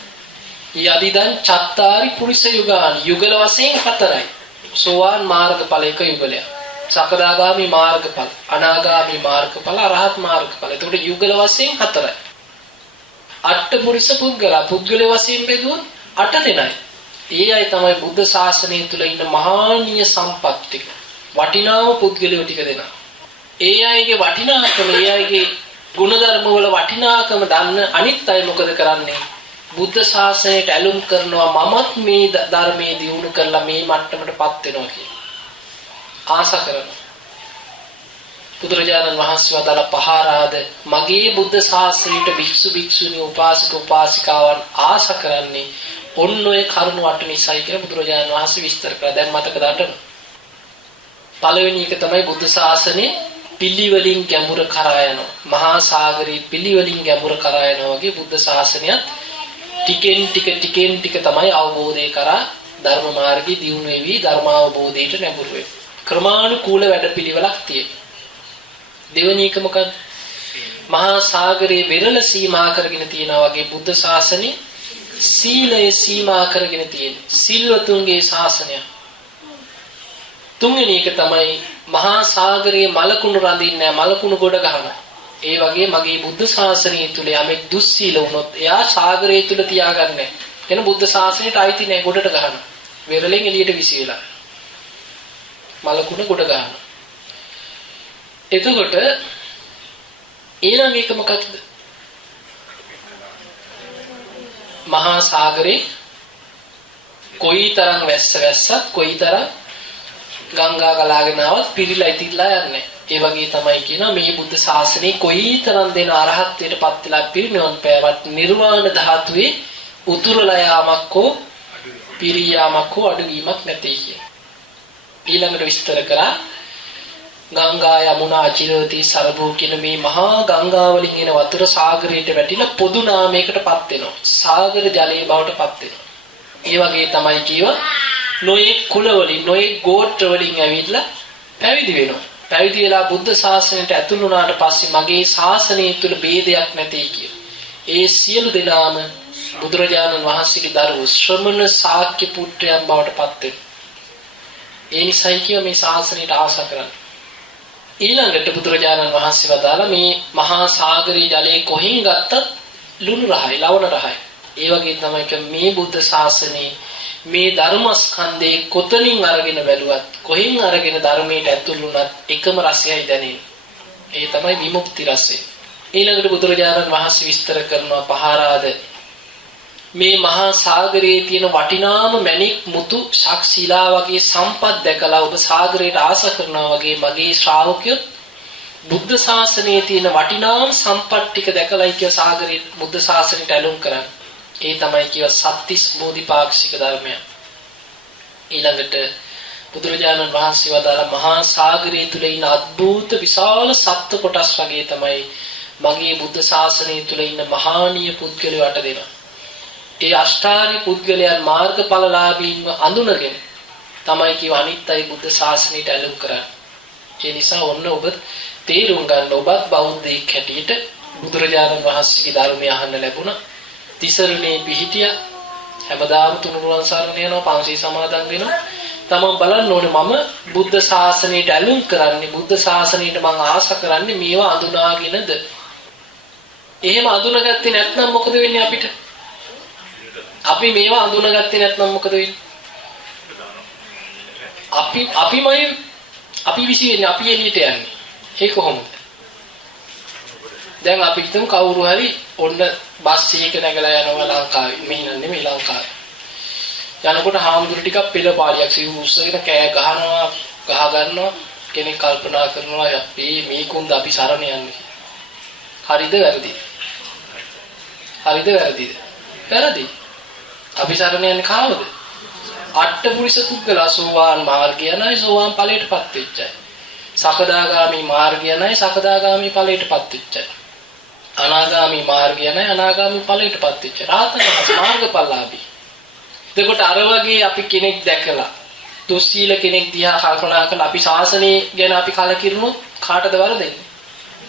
යදිදන් චත්තාරි පුරිස යුගානි යුගල වශයෙන් 4යි. සෝවාන් මාර්ගඵල එක යුගලයක්. සකදාගාමි මාර්ගඵල, අනාගාමි මාර්ගඵල, අරහත් මාර්ගඵල. එතකොට යුගල වශයෙන් 4යි. අට්ඨපුරිස පුද්ගල වශයෙන් බෙදුවොත් 8 දෙනයි. ඒ අය තමයි බුද්ධ ශාසනය තුල ඉන්න මහානීය සම්පත් ටික. වටිනාම පුද්ගලයෝ ටික දෙනා. ඒ අයගේ වටිනාකම, ඒ අයගේ ගුණධර්ම වල වටිනාකම දන්න අනිත් අය මොකද කරන්නේ? බුද්ධ ශාසනයට ඇලුම් කරනවා මමත් මේ ධර්මයේ දියුණු කරලා මේ මට්ටමටපත් වෙනවා කියලා. ආශා කරනවා. බුදුරජාණන් වහන්සේ වදාළ පහාරාද මගේ බුද්ධ ශාසනයට භික්ෂු භික්ෂුණී උපාසක උපාසිකාවන් ආශා කරන්නේ ඔන්න ඔය කරුණු 8 නිසායි කියලා බුදුරජාණන් වහන්සේ විස්තර කළා. දැන් මතකද අටම? පළවෙනි එක තමයි බුද්ධ ශාසනේ පිළිවෙලින් ගැඹුර කරා යනවා. මහා සාගරේ පිළිවෙලින් ගැඹුර කරා යනවා වගේ බුද්ධ ශාසනයත් ටිකෙන් ටික තමයි අවබෝධය කරා ධර්ම මාර්ගයේ දියුණු වෙවි ධර්ම අවබෝධයට නැඹුරු වෙයි. ක්‍රමානුකූල වැඩපිළිවෙලක් තියෙනවා. දෙවෙනි එක මොකක්ද? මහා සාගරේ වෙරළ සීමා කරගෙන තියනා වගේ බුද්ධ ශාසනේ සීලය සීමා කරගෙන තියෙන සිල්වතුන්ගේ ශාසනය. තුන්වෙනි එක තමයි මහා සාගරයේ මලකුණු රඳින්නේ මලකුණු ගොඩ ගන්නවා. ඒ වගේ මගේ බුද්ධ ශාසනය තුල යමෙක් දුස්සීල වුණොත් එයා සාගරය තුල තියාගන්නේ. එන බුද්ධ ශාසනයට අයිති නැහැ ගොඩට ගහනවා. වෙරළෙන් එළියට විසිරලා. මලකුණ ගොඩ ගන්නවා. එතකොට ඊළඟ එක මොකක්ද? මහා සාගරේ කොයිතරම් වැස්සත් කොයිතරම් ගංගා ගලාගෙන ආවත් පිරීලා ඉතිරිලා යන්නේ. ඒ වගේ තමයි කියනවා මේ බුද්ධ ශාසනය කොයිතරම් දෙන අරහත්ත්වයටපත් වෙලා පිරිනිවන් පෑවත් නිර්වාණ ධාතුවේ උතුරලා යාමක් හෝ පිරියාමක් හෝ අඩුවීමක් නැtei කිය. ඊළඟට විස්තර කරා ගංගා යමුනා අචිරවති සරබෝ කියන මේ මහා ගංගා වලින් එන වතුර සාගරයට වැටිලා පොදු නාමයකටපත් වෙනවා. සාගර ජලයේ බවටපත් වෙනවා. ඒ වගේ තමයි කියව නොයේ කුල වලින් නොයේ ගෝත්‍ර වලින් ඇවිල්ලා පැවිදි වෙනවා. පැවිදි වෙලා බුද්ධ ශාසනයට ඇතුළු වුණාට පස්සේ මගේ ශාසනය තුල ભેදයක් නැtei කිය. ඒ සියලු දෙනාම බුදුරජාණන් වහන්සේගේ දරුවෝ ශ්‍රමණ ශාක්‍ය පුත්‍රයන් බවටපත් වෙනවා. ඒ නිසායි කිය මේ ශාසනයට ආශා කරන්නේ. ඊළඟට බුදුරජාණන් වහන්සේ වදාලා මේ මහා සාගරයේ ජලයේ කොහෙන් ගත්තත් ලුණු රහයි, ලවණ රහයි. ඒ වගේ තමයි මේ බුද්ධ ශාසනයේ මේ ධර්මස්කන්ධේ කොතනින් අරගෙන බැලුවත් කොහෙන් අරගෙන ධර්මයට ඇතුළු වුණත් එකම රසයයි දැනෙන්නේ. ඒ තමයි විමුක්ති රසය. ඊළඟට බුදුරජාණන් වහන්සේ විස්තර කරනවා පහාරාද මේ මහා සාගරයේ තියෙන වටිනාම මණික් මුතු ශක්ෂිලා වගේ සම්පත් දැකලා ඔබ සාගරයට ආස කරනවා වගේ මගේ ශ්‍රාවකයෝ බුද්ධ ශාසනයේ තියෙන වටිනාම සම්පත් ටික දැකලායි කිය සාගරයේ බුද්ධ ශාසනයට ඇලුම් කරන්නේ. ඒ තමයි කිය සත්‍තිස් බෝධිපාක්ෂික ධර්මය. ඊළඟට බුදුරජාණන් වහන්සේ වදාළ මහා සාගරයේ තුල ඉන්න අద్භූත විශාල සත්ත්ව කොටස් වගේ තමයි මගේ බුද්ධ ශාසනය තුල ඉන්න මහානීය පුද්ගලයෝ අට දෙනා. ඒ අෂ්ටාරි පුද්ගලයන් මාර්ගඵලලාභීන්ව අඳුනගෙන තමයි කිව අනිත් අය බුද්ධ ශාසනයට ඇලුම් කරන්නේ. ඒ නිසා ඔන්න ඔබ තේරුම් ගන්න ඔබත් බෞද්ධයෙක් හැටියට බුදුරජාණන් වහන්සේගේ ධර්මය අහන්න ලැබුණා. තිසරණේ පිහිටියා. හැමදාම තුනුරුවන් සරණ යනවා, පන්සල් සමාදන් වෙනවා. තමන් බලන්න ඕනේ මම බුද්ධ ශාසනයට ඇලුම් කරන්නේ, බුද්ධ ශාසනයට මං ආස කරන්නේ මේවා අඳුනාගෙනද? එහෙම අඳුනගත්තේ නැත්නම් මොකද වෙන්නේ අපිට? අපි මේවා අඳුනගත්තේ නැත්නම් මොකද වෙන්නේ? අපි විශ්ින්නේ අපි එළියට යන්නේ. ඒ කොහොමද? දැන් අපි හිතමු කවුරු හරි ඔන්න බස් එකක නැගලා යනවා ලංකාවේ. මෙහි නෙමෙයි ලංකාවේ. යනකොට හාමුදුරු ටිකක් පෙළපාලියක් සිව් උස්සගෙන කෑ ගහනවා, ගහ ගන්නවා. කෙනෙක් කල්පනා කරනවා අපි මේකුන්ද අපි සරණ යන්නේ. හරිද වැරදිද? හරිද වැරදිද? වැරදි. අපි සරණ යන්නේ කාවද? අට්ඨපුරිස පුද්ගලයා සෝවාන් මාර්ගය නැයි සෝවාන් ඵලයටපත් වෙච්චයි. සකදාගාමි මාර්ගය නැයි සකදාගාමි ඵලයටපත් වෙච්චයි. අනාගාමි මාර්ගය නැයි අනාගාමි ඵලයටපත් වෙච්චයි. රාතන මාර්ගඵලලාභී. එතකොට අර වගේ අපි කෙනෙක් දැකලා දුස්සීල කෙනෙක් දිහා කල්පනා කරලා අපි ශාසනය ගැන අපි කලකිරුණොත් කාටද වරදින්නේ?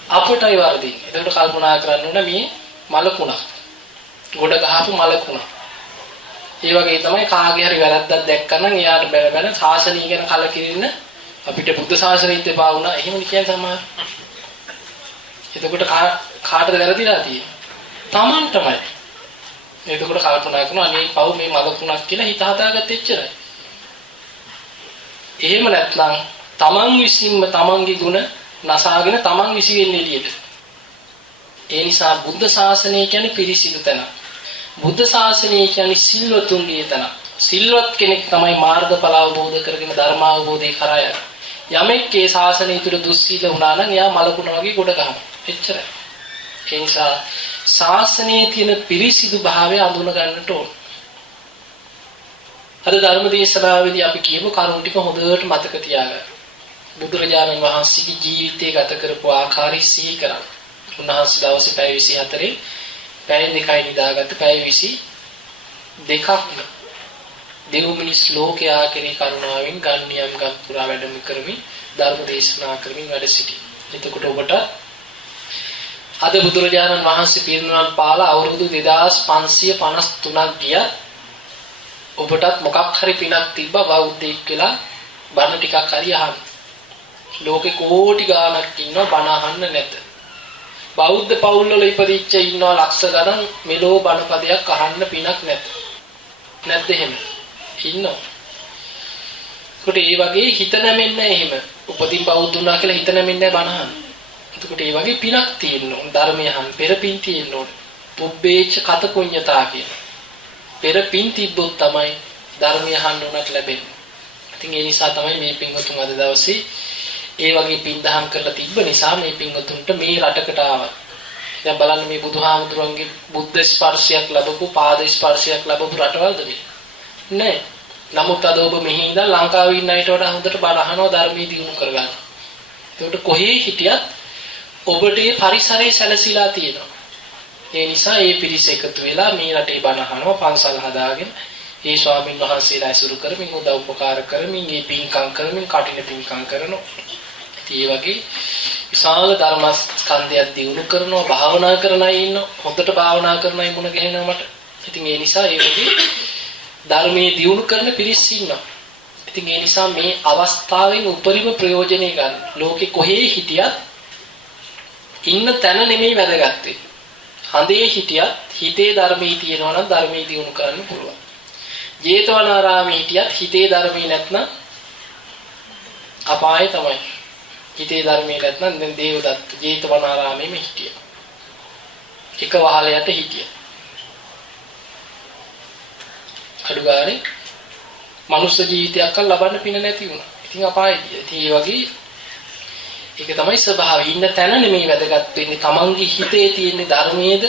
අපටයි වරදින්නේ. එතකොට කල්පනා කරන්න ඕන මේ මලකුණක්. ගොඩ ගහපු මලකුණක්. ඒ වගේ තමයි කාගේ හරි වැරද්දක් දැක්කනම් එයාට බැල ශාසනය ගැන කලකිරින්න අපිට බුද්ධ ශාසනයත් එපා වුණා. එහෙම කියන සමහර. එතකොට කාටද වැරදිලා තියෙන්නේ? Tamanටමයි. එතකොට කල්පනා කරනවා අනේ පව් මේ මලකුණක් කියලා හිත හදාගත්ත එච්චරයි. එහෙම නැත්නම් Taman විසින්ම Tamanගේ ගුණ නසාගෙන Taman විසි වෙන්නේ එළියට. ඒ නිසා බුද්ධ ශාසනය කියන්නේ පිරිසිදු තැනක්. බුද්ධ ශාසනය කියන්නේ සිල්වතුන්ගේ තැන. සිල්වත් කෙනෙක් තමයි මාර්ගඵල අවබෝධ කරගෙන ධර්ම අවබෝධය කරා යන්නේ. යමෙක් ඒ ශාසනය තුළ දුස්සීල වුණා නම් එයා මලකුණ වගේ ගොඩ ගහනවා. එච්චරයි. ඒ නිසා ශාසනයේ තියෙන පිරිසිදු භාවය අඳුන ගන්නට ඕන. අද ධර්ම දේශනාවේදී අපි කියමු කරුණු ටික හොඳට මතක තියාගන්න. බුදුරජාණන් වහන්සේගේ ජීවිතය ගත කරපු ආකාරය සිහි කරගන්න. උන්වහන්සේ දවසේ පැය 24 පැය 2යි නිදාගත්ත පැය 22ක් දෙව් මිනිස් ලෝකයා කෙරෙහි කරුණාවෙන් ගන්නියම් ගම් පුරා වැඩම කරමින් ධර්ම දේශනා කරමින් වැඩ සිටි. එතකොට ඔබට අද බුදුරජාණන් වහන්සේ පිරිනිවන් පාලා අවුරුදු 2553ක් ගියා. ඔබටත් මොකක් හරි පිනක් තිබ්බා බෞද්ධයෙක් කියලා බණ ටිකක් හරි අහන්න. ලෝකේ කෝටි ගාණක් ඉන්නවා බණ අහන්න නැත. බෞද්ධ පවුල්වල ඉපදිච්ච ඉන්නවා ලක්ෂ ගණන් මෙලෝ බණපදයක් අහන්න පිනක් නැත. නැද්ද එහෙම? ඉන්නවා. කොට ඒ වගේ හිත නැමෙන්නේ එහෙම. උපදින් බෞද්ධ වුණා කියලා හිත නැමෙන්නේ බණ අහන්න. එතකොට ඒ වගේ පිනක් තියෙන්න ඕන. ධර්මය අහන්න පෙර පින් තියෙන්න ඕන. පුබ්බේච්ච කත පුඤ්ඤතා කියන. පෙර පින් තිබ්බොත් තමයි ධර්මය අහන්න උනත් ලැබෙන්නේ. ඉතින් ඒ නිසා තමයි මේ පින්වතුන් අද දවසේ ඒ වගේ පින් දහම් කරලා තිබ්බ නිසා මේ පින්වතුන්ට මේ රටකට ආවා. දැන් බලන්න මේ බුදුහාමුදුරන්ගේ බුද්ධ ස්පර්ශයක් ලැබපු පාද ස්පර්ශයක් ලැබපු රටවල්ද මේ? නෑ. නමුත් අද ඔබ මෙහි ඉඳන් ලංකාවේ ඉන්න අයට වඩා හොඳට බණ අහනවා ධර්මයේ දියුණු කරගන්න. ඒකට කොහේ හිටියත් ඔබට මේ පරිසරයේ සැලසීලා තියෙනවා. ඒ නිසා මේ පිරිස එකතු වෙලා මේ රටේ බණ අහනවා පන්සල් හදාගෙන ඒ ස්වාමීන් වහන්සේලා ඇසුරු කරමින් උදව් උපකාර කරමින් මේ පින්කම් කරමින් කටින පින්කම් කරනවා. ඒ වගේ විශාල ධර්මස්කන්ධයක් දියුණු කරනවා භාවනා කරන අය ඉන්නවා. හොඳට භාවනා කරන අය මුණ ගැහෙනවා මට. ඉතින් ඒ නිසා ඒ වගේ ධර්මයේ දියුණු කරන පිරිස් ඉන්නවා. ඉතින් ඒ නිසා මේ අවස්ථාවෙන් උපරිම ප්‍රයෝජනෙ ගන්න. ලෝකෙ කොහේ හිටියත් ඉන්න තැන නෙමෙයි වැදගත්තේ. හඳේ හිටියත් හිතේ ධර්මයේ තියෙනවා නම් ධර්මයේ දියුණු කරන්න පුළුවන්. ජේතවනාරාමයේ හිටියත් හිතේ ධර්මයේ නැත්නම් අපාය තමයි. හිතේ ධර්මයේ නැත්නම් දැන් දේවදත්ත ජේතවනාරාමයේම හිටියා. එක වහලයට හිටියා. අඩුගානේ මනුස්ස ජීවිතයක් ලබන්න පින නැති වුණා. ඉතින් අපාය ගියා. ඉතින් ඒ වගේ ඒක තමයි ස්වභාවය. ඉන්න තැන නෙමෙයි වැදගත් වෙන්නේ. තමන්ගේ හිතේ තියෙන ධර්මයේද,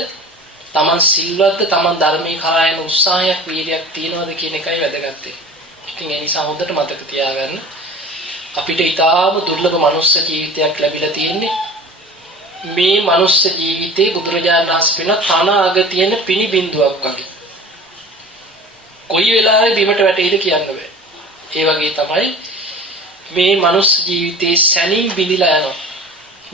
තමන් සිල්වත්ද, තමන් ධර්මයේ කරා යන උත්සාහයක්, වීර්යයක් තියනවාද කියන එකයි වැදගත් වෙන්නේ. ඉතින් ඒ නිසා හොඳට මතක තියාගන්න. අපිට ඊටාම දුර්ලභ මනුස්ස ජීවිතයක් ලැබිලා තියෙන්නේ. මේ මනුස්ස ජීවිතේ බුදුරජාණන් වහන්සේ වෙන තන අග තියෙන පිණි බිඳුවක් වගේ. කොයි වෙලාවෙ බිමට වැටෙයිද කියන්න බෑ. ඒ වගේ තමයි මේ මනුස්ස ජීවිතේ සැනින් බිඳිලා යනවා.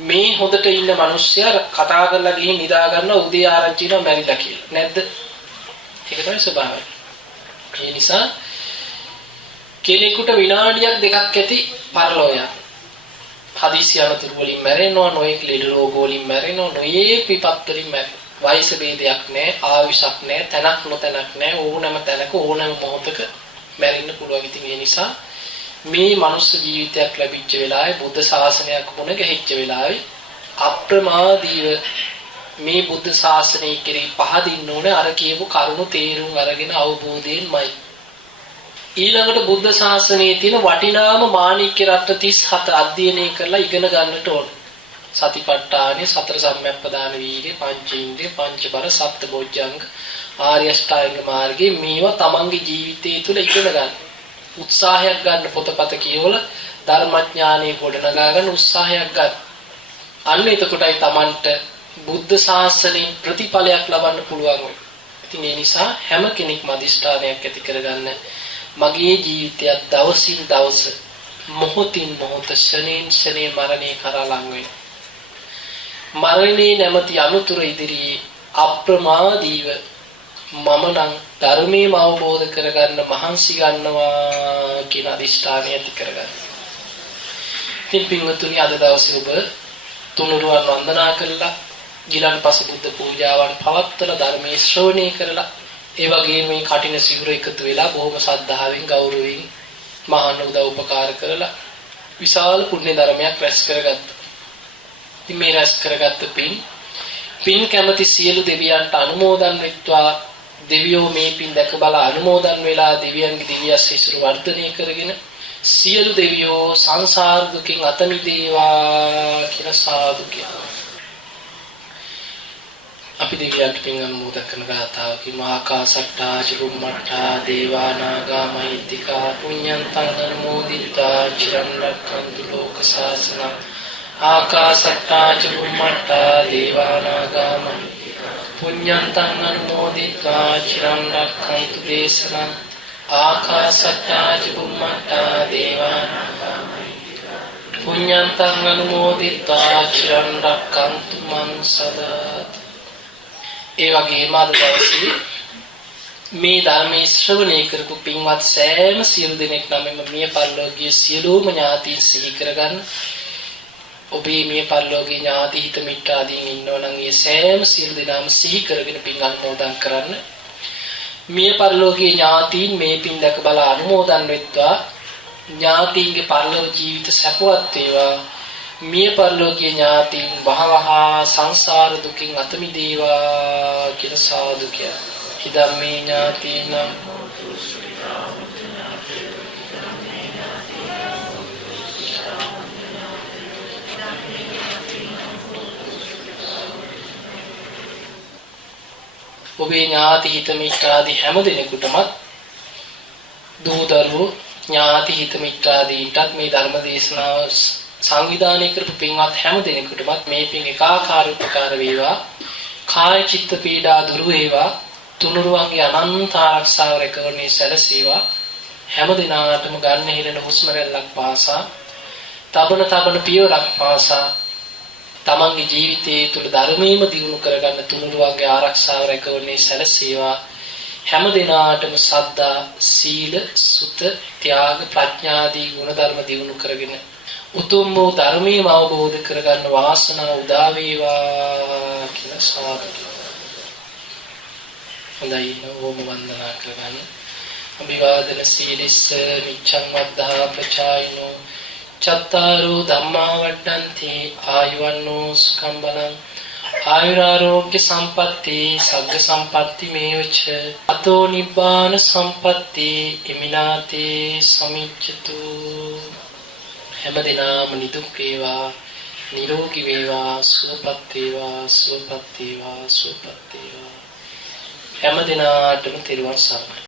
මේ හොදට ඉන්න මිනිස්සයා කතා කරලා ගිහින් නිදා ගන්න උදේ ආරංචි වෙනවා මැරිලා කියලා. නැද්ද? ඒක තමයි ස්වභාවය. ඒ නිසා කෙනෙකුට විනාඩියක් දෙකක් ඇති පරලෝය. හදිසි අනතුරු වලින් මැරෙනවා, නොයෙක් ලෙඩ රෝග වලින් මැරෙනවා, නොයෙක් විපත් වලින් මැරෙනවා. වයස ભેදයක් නැහැ, ආයුෂක් නැහැ, තැනක් නොතැනක් නැහැ. ඕනෑම තැනක ඕනෑම මොහොතක මැරෙන්න පුළුවන්. ඉතින් ඒ නිසා මේ මනුස්ස ජීවිතයක් ලැබිච්ච වෙලාවේ බුද්ධ ශාසනයක් වුණ ගැහිච්ච වෙලාවේ අප්‍රමාදීව මේ බුද්ධ ශාසනය කෙරෙහි පහදින්න ඕනේ අර කියපු කරුණු තේරුම් අරගෙන අවබෝධයෙන්මයි. ඊළඟට බුද්ධ ශාසනයේ තියෙන වටිනාම මාණික්‍ය රත්න 37 අධ්‍යයනය කරලා ඉගෙන ගන්නට ඕන. සතිපට්ඨානෙ, සතර සම්‍යක්පදාන වීර්ය, පංචේන්ද්‍රිය, පංචබල, සප්තබොජ්ජංග, ආර්ය අෂ්ටාංග මාර්ගයේ මේවා තමන්ගේ ජීවිතය තුළ ඉගෙන ගන්න. උත්සාහයක් ගන්න පොතපත කියවලා ධර්මඥානෙ ගොඩනගා ගන්න උත්සාහයක් ගන්න. අන්න එතකොටයි තමන්ට බුද්ධ ශාසනයෙන් ප්‍රතිඵලයක් ලබන්න පුළුවන් වෙන්නේ. ඉතින් ඒ නිසා හැම කෙනෙක්ම අදිෂ්ඨානයක් ඇති කරගන්න මගේ ජීවිතය දවසින් දවස මොහොතින් මොහොත ශනේන් ශනේ මරණය කරා ලං වෙනවා. මරණේ නැමැති අනුතුර ඉදිරියේ අප්‍රමාදීව මම නම් ධර්මයේම අවබෝධ කරගන්න මහන්සි ගන්නවා කියන අදිෂ්ඨානය ඇති කරගන්න. ඉතින් පින්වතුනි අද දවසේ ඔබ තුනුරුවන් වන්දනා කළා, ඊළඟ බුද්ධ පූජාවන් පවත්වලා ධර්මයේ ශ්‍රවණය කරලා, ඒ වගේම මේ කටින සිවුර එකතු වෙලා බොහොම ශ්‍රද්ධාවෙන් ගෞරවයෙන් මහාන උදව් උපකාර කරලා විශාල පුණ්‍ය ධර්මයක් රැස් කරගත්තා. ඉතින් මේ රැස් කරගත්ත පින් කැමති සියලු දෙවියන්ට අනුමෝදන් වෙත්වා. දෙවියෝ මේ පින් දැක බල අනුමෝදන් වෙලා දෙවියන්ගේ දිව්‍ය ශිෂ්‍යරු වර්ධනය කරගෙන සියලු දෙවියෝ සංසාර දුකින් අත මිදේවා කියලා සාදු කියනවා. අපි දෙවියන්ට පින් අනුමෝදන් කරන ගාථාවකින් ආකාසට්ටා චුම්මට්ටා දේවා නාග මහිත්‍තිකා පුඤ්ඤන්තං අනුමෝදිතා චිරන් රක්ඛන්තු ලෝක සාසනං ආකාසට්ටා චුම්මට්ටා දේවා නාග පුඤ්ඤන්තං අනුමෝදිතා චිරන් රක්ඛන්තු දේශනං ආකාසට්ටා චුම්මට්ටා දේවා නාග පුඤ්ඤන්තං අනුමෝදිතා චිරන් රක්ඛන්තු මං සදා. ඒ වගේම අද දවසේ මේ ධර්මයේ ශ්‍රවණය කරපු පින්වත් සෑම සියලු දෙනෙක් නමම මිය පරලෝකීය සියලුම ඥාතීන් සිහි කරගන්න. ඔබේ මිය පරලෝකීය ඥාති හිත මිත්‍රාදීන් ඉන්නවා නම් ඒ සෑම සියලු දෙනාම සිහි කරගෙන පින් අනුමෝදන් කරන්න. මිය පරලෝකීය ඥාතීන් මේ පින් දැක බල අනුමෝදන් වෙත්වා. ඥාතීන්ගේ පරලෝක ජීවිත සැපවත් වේවා. මිය පරලෝකීය ඥාතීන් වහවහා සංසාර දුකින් අත මිදේවා කියලා සාදු කියනවා. ඉදම්මේ ඥාතීන ඔබේ ඥාති හිත මිත්‍රාදී හැම දෙනෙකුටම දූ දරුවෝ ඥාති හිත මිත්‍රාදීන්ටත් මේ ධර්ම දේශනාව සංවිධානය කරපු පින්වත් හැම දෙනෙකුටමත් මේ පින් ඒකාකාර උපකාර වේවා. කාය චිත්ත පීඩා දුරු වේවා. තුනුරුවන්ගේ අනන්ත ආරක්ෂාව රැකවරණය සැලසේවා. හැම දිනාටම ගන්න හිරෙන හුස්ම රැල්ලක් පාසා, තබන පියවරක් පාසා තමන්ගේ ජීවිතයේ තුල ධර්මයේම දියුණු කරගන්න තුනුරුවන්ගේ ආරක්ෂාව රැකවරණය සැලසේවා. හැම දිනාටම සද්ධා, සීල, සුත, ත්‍යාග, ප්‍රඥාදී ගුණ ධර්ම දියුණු කරගෙන උතුම් වූ ධර්මයේම අවබෝධ කරගන්න වාසනාව උදා වේවා කියලා සාදු. හොඳයි, ඕම වන්දනා කරගන්න. අභිවාදන සීලිස්ස නිච්ඡං වද්ධා ප්‍රචායිනෝ චත්තාරෝ ධම්මා වඩ්ඩන්ති ආයුවන්නෝ සුඛං බලං ආයුරාෝග්‍ය සම්පatti සග්ග සම්පatti මේවච අතෝ නිබ්බාන සම්පatti ඉමිනාතේ සමිච්ඡතු. හැම දිනම නිදුක් වේවා, නිරෝගී වේවා, සුවපත් වේවා, සුවපත් වේවා, සුවපත් වේවා. හැම දිනාටම තෙරුවන් සරණයි.